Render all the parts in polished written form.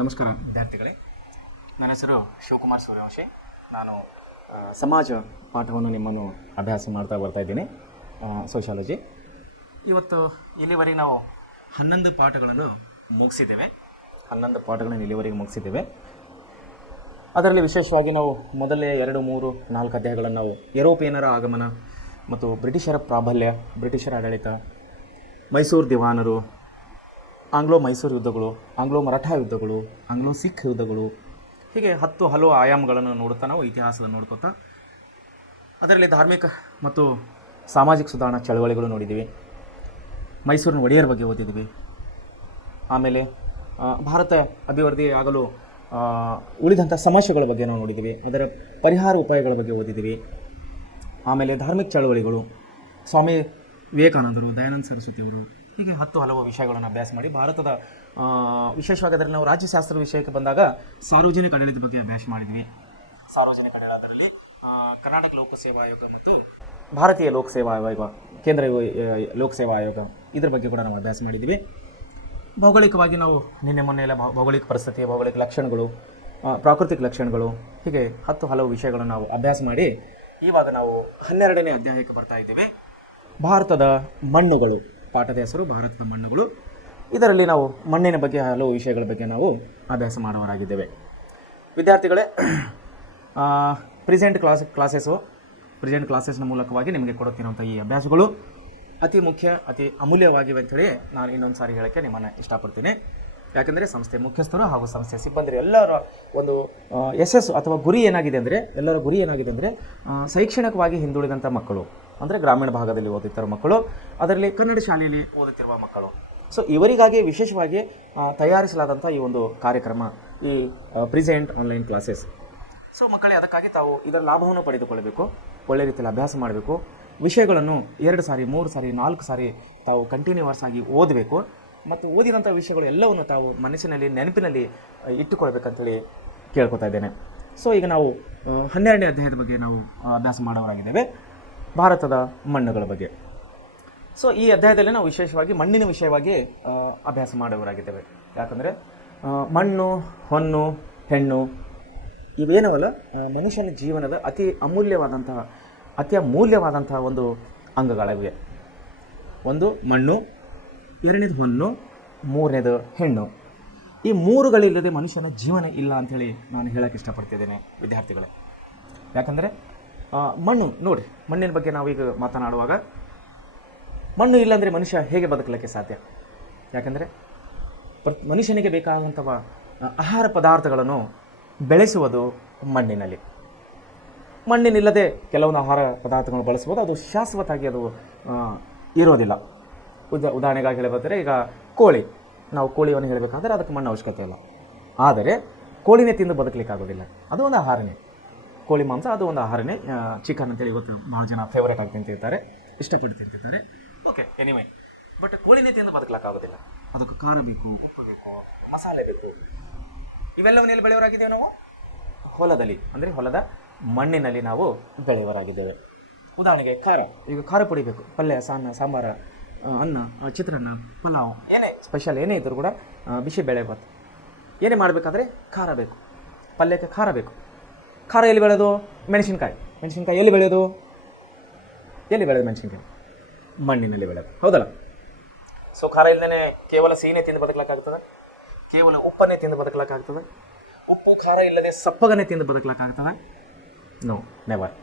ನಮಸ್ಕಾರ ವಿದ್ಯಾರ್ಥಿಗಳೇ, ನನ್ನ ಹೆಸರು ಶಿವಕುಮಾರ್ ಸೂರ್ಯವಂಶಿ. ನಾನು ಸಮಾಜ ಪಾಠವನ್ನು ನಿಮ್ಮನ್ನು ಅಭ್ಯಾಸ ಮಾಡ್ತಾ ಬರ್ತಾ ಇದ್ದೀನಿ, ಸೋಷಿಯಾಲಜಿ. ಇವತ್ತು ಇಲ್ಲಿವರೆಗೆ ನಾವು 11 ಪಾಠಗಳನ್ನು ಮುಗಿಸಿದ್ದೇವೆ. ಅದರಲ್ಲಿ ವಿಶೇಷವಾಗಿ ನಾವು ಮೊದಲೇ 2, 3, 4 ಅಧ್ಯಾಯಗಳನ್ನು ನಾವು ಯುರೋಪಿಯನ್ನರ ಆಗಮನ ಮತ್ತು ಬ್ರಿಟಿಷರ ಪ್ರಾಬಲ್ಯ, ಬ್ರಿಟಿಷರ ಆಡಳಿತ, ಮೈಸೂರು ದಿವಾನರು, ಆಂಗ್ಲೋ ಮೈಸೂರು ಯುದ್ಧಗಳು, ಆಂಗ್ಲೋ ಮರಾಠಾ ಯುದ್ಧಗಳು, ಆಂಗ್ಲೋ ಸಿಖ್ ಯುದ್ಧಗಳು, ಹೀಗೆ ಹಲವು ಆಯಾಮಗಳನ್ನು ನೋಡುತ್ತಾ ನಾವು ಇತಿಹಾಸವನ್ನು ನೋಡ್ಕೊತಾ ಅದರಲ್ಲಿ ಧಾರ್ಮಿಕ ಮತ್ತು ಸಾಮಾಜಿಕ ಸುಧಾರಣಾ ಚಳವಳಿಗಳು ನೋಡಿದ್ದೀವಿ. ಮೈಸೂರಿನ ಒಡೆಯರ ಬಗ್ಗೆ ಓದಿದ್ದೀವಿ. ಆಮೇಲೆ ಭಾರತ ಅಭಿವೃದ್ಧಿ ಆಗಲು ಉಳಿದಂಥ ಸಮಸ್ಯೆಗಳ ಬಗ್ಗೆ ನಾವು ನೋಡಿದ್ದೀವಿ. ಅದರ ಪರಿಹಾರ ಉಪಾಯಗಳ ಬಗ್ಗೆ ಓದಿದ್ದೀವಿ. ಆಮೇಲೆ ಧಾರ್ಮಿಕ ಚಳವಳಿಗಳು, ಸ್ವಾಮಿ ವಿವೇಕಾನಂದರು, ದಯಾನಂದ ಸರಸ್ವತಿಯವರು, ಹೀಗೆ ಹಲವು ವಿಷಯಗಳನ್ನು ಅಭ್ಯಾಸ ಮಾಡಿ ಭಾರತದ ವಿಶೇಷವಾಗಿ ಅದರಲ್ಲಿ ನಾವು ರಾಜ್ಯಶಾಸ್ತ್ರ ವಿಷಯಕ್ಕೆ ಬಂದಾಗ ಸಾರ್ವಜನಿಕ ಆಡಳಿತ ಬಗ್ಗೆ ಅಭ್ಯಾಸ ಮಾಡಿದ್ವಿ. ಸಾರ್ವಜನಿಕ ಆಡಳಿತದಲ್ಲಿ ಕರ್ನಾಟಕ ಲೋಕಸೇವಾ ಆಯೋಗ ಮತ್ತು ಭಾರತೀಯ ಲೋಕಸೇವಾ ಆಯೋಗ, ಕೇಂದ್ರ ಲೋಕಸೇವಾ ಆಯೋಗ, ಇದ್ರ ಬಗ್ಗೆ ಕೂಡ ನಾವು ಅಭ್ಯಾಸ ಮಾಡಿದ್ವಿ. ಭೌಗೋಳಿಕವಾಗಿ ನಾವು ಮೊನ್ನೆ ಎಲ್ಲ ಭೌಗೋಳಿಕ ಪರಿಸ್ಥಿತಿ, ಭೌಗೋಳಿಕ ಲಕ್ಷಣಗಳು, ಪ್ರಾಕೃತಿಕ ಲಕ್ಷಣಗಳು, ಹೀಗೆ ಹಲವು ವಿಷಯಗಳನ್ನು ನಾವು ಅಭ್ಯಾಸ ಮಾಡಿ ಇವಾಗ ನಾವು 12ನೇ ಅಧ್ಯಾಯಕ್ಕೆ ಬರ್ತಾ ಇದ್ದೇವೆ. ಭಾರತದ ಮಣ್ಣುಗಳು, ಪಾಠದ ಹೆಸರು ಭಾರತದ ಮಣ್ಣುಗಳು. ಇದರಲ್ಲಿ ನಾವು ಮಣ್ಣಿನ ಬಗ್ಗೆ ಹಲವು ವಿಷಯಗಳ ಬಗ್ಗೆ ನಾವು ಅಭ್ಯಾಸ ಮಾಡುವವರಾಗಿದ್ದೇವೆ. ವಿದ್ಯಾರ್ಥಿಗಳೇ, ಪ್ರೆಸೆಂಟ್ ಕ್ಲಾಸಸ್ನ ಮೂಲಕವಾಗಿ ನಿಮಗೆ ಕೊಡುತ್ತಿರುವಂಥ ಈ ಅಭ್ಯಾಸಗಳು ಅತಿ ಮುಖ್ಯ, ಅತಿ ಅಮೂಲ್ಯವಾಗಿವೆ ಅಂಥೇಳಿ ನಾನು ಇನ್ನೊಂದು ಸಾರಿ ಹೇಳೋಕ್ಕೆ ನಿಮ್ಮನ್ನು ಇಷ್ಟಪಡ್ತೀನಿ. ಯಾಕೆಂದರೆ ಸಂಸ್ಥೆ ಮುಖ್ಯಸ್ಥರು ಹಾಗೂ ಸಂಸ್ಥೆ ಸಿಬ್ಬಂದಿ ಎಲ್ಲರ ಒಂದು ಯಶಸ್ಸು ಅಥವಾ ಗುರಿ ಏನಾಗಿದೆ ಅಂದರೆ ಶೈಕ್ಷಣಿಕವಾಗಿ ಹಿಂದುಳಿದಂಥ ಮಕ್ಕಳು, ಅಂದರೆ ಗ್ರಾಮೀಣ ಭಾಗದಲ್ಲಿ ಓದುತ್ತಿರುವ ಮಕ್ಕಳು, ಅದರಲ್ಲಿ ಕನ್ನಡ ಶಾಲೆಯಲ್ಲಿ ಓದುತ್ತಿರುವ ಮಕ್ಕಳು. ಸೊ ಇವರಿಗಾಗಿ ವಿಶೇಷವಾಗಿ ತಯಾರಿಸಲಾದಂಥ ಈ ಒಂದು ಕಾರ್ಯಕ್ರಮ, ಈ ಪ್ರೆಸೆಂಟ್ ಆನ್ಲೈನ್ ಕ್ಲಾಸಸ್. ಸೊ ಮಕ್ಕಳೇ, ಅದಕ್ಕಾಗಿ ತಾವು ಇದರ ಲಾಭವನ್ನು ಪಡೆದುಕೊಳ್ಳಬೇಕು, ಒಳ್ಳೆ ರೀತಿಯಲ್ಲಿ ಅಭ್ಯಾಸ ಮಾಡಬೇಕು. ವಿಷಯಗಳನ್ನು 2 ಸಾರಿ, 3 ಸಾರಿ, 4 ಸಾರಿ ತಾವು ಕಂಟಿನ್ಯೂವರ್ಸ್ ಆಗಿ ಓದಬೇಕು. ಮತ್ತು ಓದಿದಂಥ ವಿಷಯಗಳು ಎಲ್ಲವನ್ನು ತಾವು ಮನಸ್ಸಿನಲ್ಲಿ, ನೆನಪಿನಲ್ಲಿ ಇಟ್ಟುಕೊಳ್ಬೇಕಂತೇಳಿ ಕೇಳ್ಕೊತಾ ಇದ್ದೇನೆ. ಸೊ ಈಗ ನಾವು 12ನೇ ಅಧ್ಯಾಯದ ಬಗ್ಗೆ ನಾವು ಅಭ್ಯಾಸ ಮಾಡೋರಾಗಿದ್ದೇವೆ, ಭಾರತದ ಮಣ್ಣುಗಳ ಬಗ್ಗೆ. ಸೊ ಈ ಅಧ್ಯಾಯದಲ್ಲಿ ನಾವು ವಿಶೇಷವಾಗಿ ಮಣ್ಣಿನ ವಿಷಯವಾಗಿ ಅಭ್ಯಾಸ ಮಾಡೋರಾಗಿದ್ದೇವೆ. ಯಾಕಂದರೆ ಮಣ್ಣು, ಹೊನ್ನು, ಹೆಣ್ಣು ಇವೇನವಲ್ಲ ಮನುಷ್ಯನ ಜೀವನದ ಅತಿ ಅಮೂಲ್ಯವಾದಂತಹ ಒಂದು ಅಂಗಗಳಿವೆ. ಒಂದು ಮಣ್ಣು, 2ನೇದು ಹೊನ್ನು, 3ನೇದು ಹೆಣ್ಣು. ಈ 3ಗಳಿಲ್ಲದೆ ಮನುಷ್ಯನ ಜೀವನ ಇಲ್ಲ ಅಂಥೇಳಿ ನಾನು ಹೇಳೋಕ್ಕೆ ಇಷ್ಟಪಡ್ತಿದ್ದೇನೆ ವಿದ್ಯಾರ್ಥಿಗಳೇ. ಯಾಕಂದರೆ ಮಣ್ಣು ನೋಡಿ, ಮಣ್ಣಿನ ಬಗ್ಗೆ ನಾವೀಗ ಮಾತನಾಡುವಾಗ ಮಣ್ಣು ಇಲ್ಲಾಂದರೆ ಮನುಷ್ಯ ಹೇಗೆ ಬದುಕಲಿಕ್ಕೆ ಸಾಧ್ಯ? ಯಾಕಂದರೆ ಮನುಷ್ಯನಿಗೆ ಬೇಕಾದಂಥ ಆಹಾರ ಪದಾರ್ಥಗಳನ್ನು ಬೆಳೆಸುವುದು ಮಣ್ಣಿನಲ್ಲಿ. ಮಣ್ಣಿನಿಲ್ಲದೆ ಕೆಲವೊಂದು ಆಹಾರ ಪದಾರ್ಥಗಳನ್ನು ಬಳಸ್ಬೋದು, ಅದು ಶಾಶ್ವತವಾಗಿ ಅದು ಇರೋದಿಲ್ಲ. ಉದಾಹರಣೆಗಾಗಿ ಹೇಳಬೇಕಾದ್ರೆ ಈಗ ನಾವು ಕೋಳಿಯನ್ನು ಹೇಳಬೇಕಾದ್ರೆ ಅದಕ್ಕೆ ಮಣ್ಣು ಅವಶ್ಯಕತೆ ಇಲ್ಲ. ಆದರೆ ಕೋಳಿನೇ ತಿಂದು ಬದುಕಲಿಕ್ಕಾಗೋದಿಲ್ಲ, ಅದು ಒಂದು ಆಹಾರನೇ. ಕೋಳಿ ಮಾಂಸ ಅದು ಒಂದು ಆಹಾರನೇ. ಚಿಕನ್ ಅಂತೇಳಿ ಇವತ್ತು ಭಾಳ ಜನ ಫೇವ್ರೇಟ್ ಆಗಿ ತಿಂತಿರ್ತಾರೆ, ಇಷ್ಟಪಟ್ಟು ತಿಂತಿರ್ತಾರೆ. ಓಕೆ, ಎನಿವೇ, ಬಟ್ ಕೋಳಿನೇ ತಿಂದು ಬದುಕಲಿಕ್ಕಾಗೋದಿಲ್ಲ. ಅದಕ್ಕೆ ಖಾರ ಬೇಕು, ಉಪ್ಪು ಬೇಕು, ಮಸಾಲೆ ಬೇಕು. ಇವೆಲ್ಲವನ್ನ ಎಲ್ಲಿ ಬೆಳೆಯವರಾಗಿದ್ದೇವೆ ನಾವು? ಹೊಲದಲ್ಲಿ, ಅಂದರೆ ಹೊಲದ ಮಣ್ಣಿನಲ್ಲಿ ನಾವು ಬೆಳೆಯವರಾಗಿದ್ದೇವೆ. ಉದಾಹರಣೆಗೆ ಖಾರ, ಈಗ ಖಾರ ಪುಡಿ ಬೇಕು, ಪಲ್ಯ, ಸಾಂಬಾರ, ಅನ್ನ, ಚಿತ್ರಾನ್ನ, ಪಲಾವ್, ಏನೇ ಸ್ಪೆಷಲ್ ಏನೇ ಇದ್ದರೂ ಕೂಡ, ಬಿಸಿ ಬೇಳೆ ಭಾತ್ ಏನೇ ಮಾಡಬೇಕಾದ್ರೆ ಖಾರ ಬೇಕು, ಪಲ್ಯಕ್ಕೆ ಖಾರ ಬೇಕು. ಖಾರ ಎಲ್ಲಿ ಬೆಳೆಯೋದು? ಮೆಣಸಿನ್ಕಾಯಿ ಎಲ್ಲಿ ಬೆಳೆಯೋದು? ಮೆಣಸಿನ್ಕಾಯಿ ಮಣ್ಣಿನಲ್ಲಿ ಬೆಳೆಯೋದು, ಹೌದಲ್ಲ? ಸೊ ಖಾರ ಇಲ್ಲದೇ ಕೇವಲ ಸಿಹಿನೇ ತಿಂದು ಬದುಕಲಿಕ್ಕಾಗ್ತದೆ? ಕೇವಲ ಉಪ್ಪನ್ನೇ ತಿಂದು ಬದುಕಲಿಕ್ಕಾಗ್ತದೆ? ಉಪ್ಪು ಖಾರ ಇಲ್ಲದೆ ಸಪ್ಪಗನ್ನೇ ತಿಂದು ಬದುಕಲಿಕ್ಕಾಗ್ತದೆ? No, never.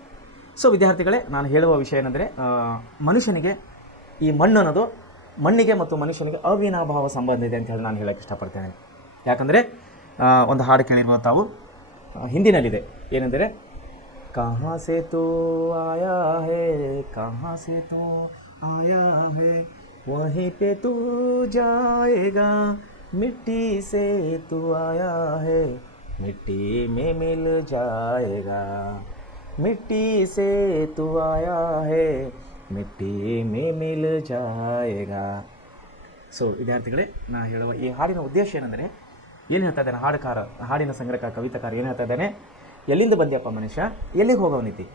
ಸೊ ವಿದ್ಯಾರ್ಥಿಗಳೇ, ನಾನು ಹೇಳುವ ವಿಷಯ ಏನಂದರೆ, ಮನುಷ್ಯನಿಗೆ ಈ ಮಣ್ಣು ಅನ್ನೋದು, ಮಣ್ಣಿಗೆ ಮತ್ತು ಮನುಷ್ಯನಿಗೆ ಅವಿನಾಭಾವ ಸಂಬಂಧ ಇದೆ ಅಂತ ಹೇಳಿ ನಾನು ಹೇಳೋಕ್ಕೆ ಇಷ್ಟಪಡ್ತೇನೆ. ಯಾಕಂದರೆ ಒಂದು ಹಾಡು ಕೇಳಿರುವ ತಾವು, ಹಿಂದಿನಲ್ಲಿದೆ, ಏನೆಂದರೆ ಕಹಾ ಸೆ ತೋ ಆಯಾ ಹೇ, ಕಹಾ ಸೆ ತೋ ಆಯಾ ಹೇ, ವಹೀ ಪೆ ತೂ ಜಾಯೇಗಾ, ಮಿಟ್ಟಿ ಸೆ ತೂ ಆಯಾ ಹೇ, ಮಿಟ್ಟಿ ಮೇ ಮಿಲ್ ಜಾಯೇಗಾ, ಮಿಟ್ಟಿ ಸೆ ತೂ ಆಯಾ ಹೇ, ಮಿಟ್ಟಿ ಮೇ ಮಿಲ್ ಜಾಯೇಗಾ. ಸೊ ವಿದ್ಯಾರ್ಥಿಗಳೇ, ನಾನು ಹೇಳುವ ಈ ಹಾಡಿನ ಉದ್ದೇಶ ಏನೆಂದರೆ, ಏನು ಹೇಳ್ತಾ ಇದ್ದಾನೆ ಹಾಡಿನ ಸಂಗ್ರಹಕಾರ, ಕವಿತಾಕಾರ ಏನು ಹೇಳ್ತಾ ಇದ್ದಾನೆ? ಎಲ್ಲಿಂದ ಬಂದ್ಯಪ್ಪ ಮನುಷ್ಯ, ಎಲ್ಲಿಗೆ ಹೋಗವನಿತಿ?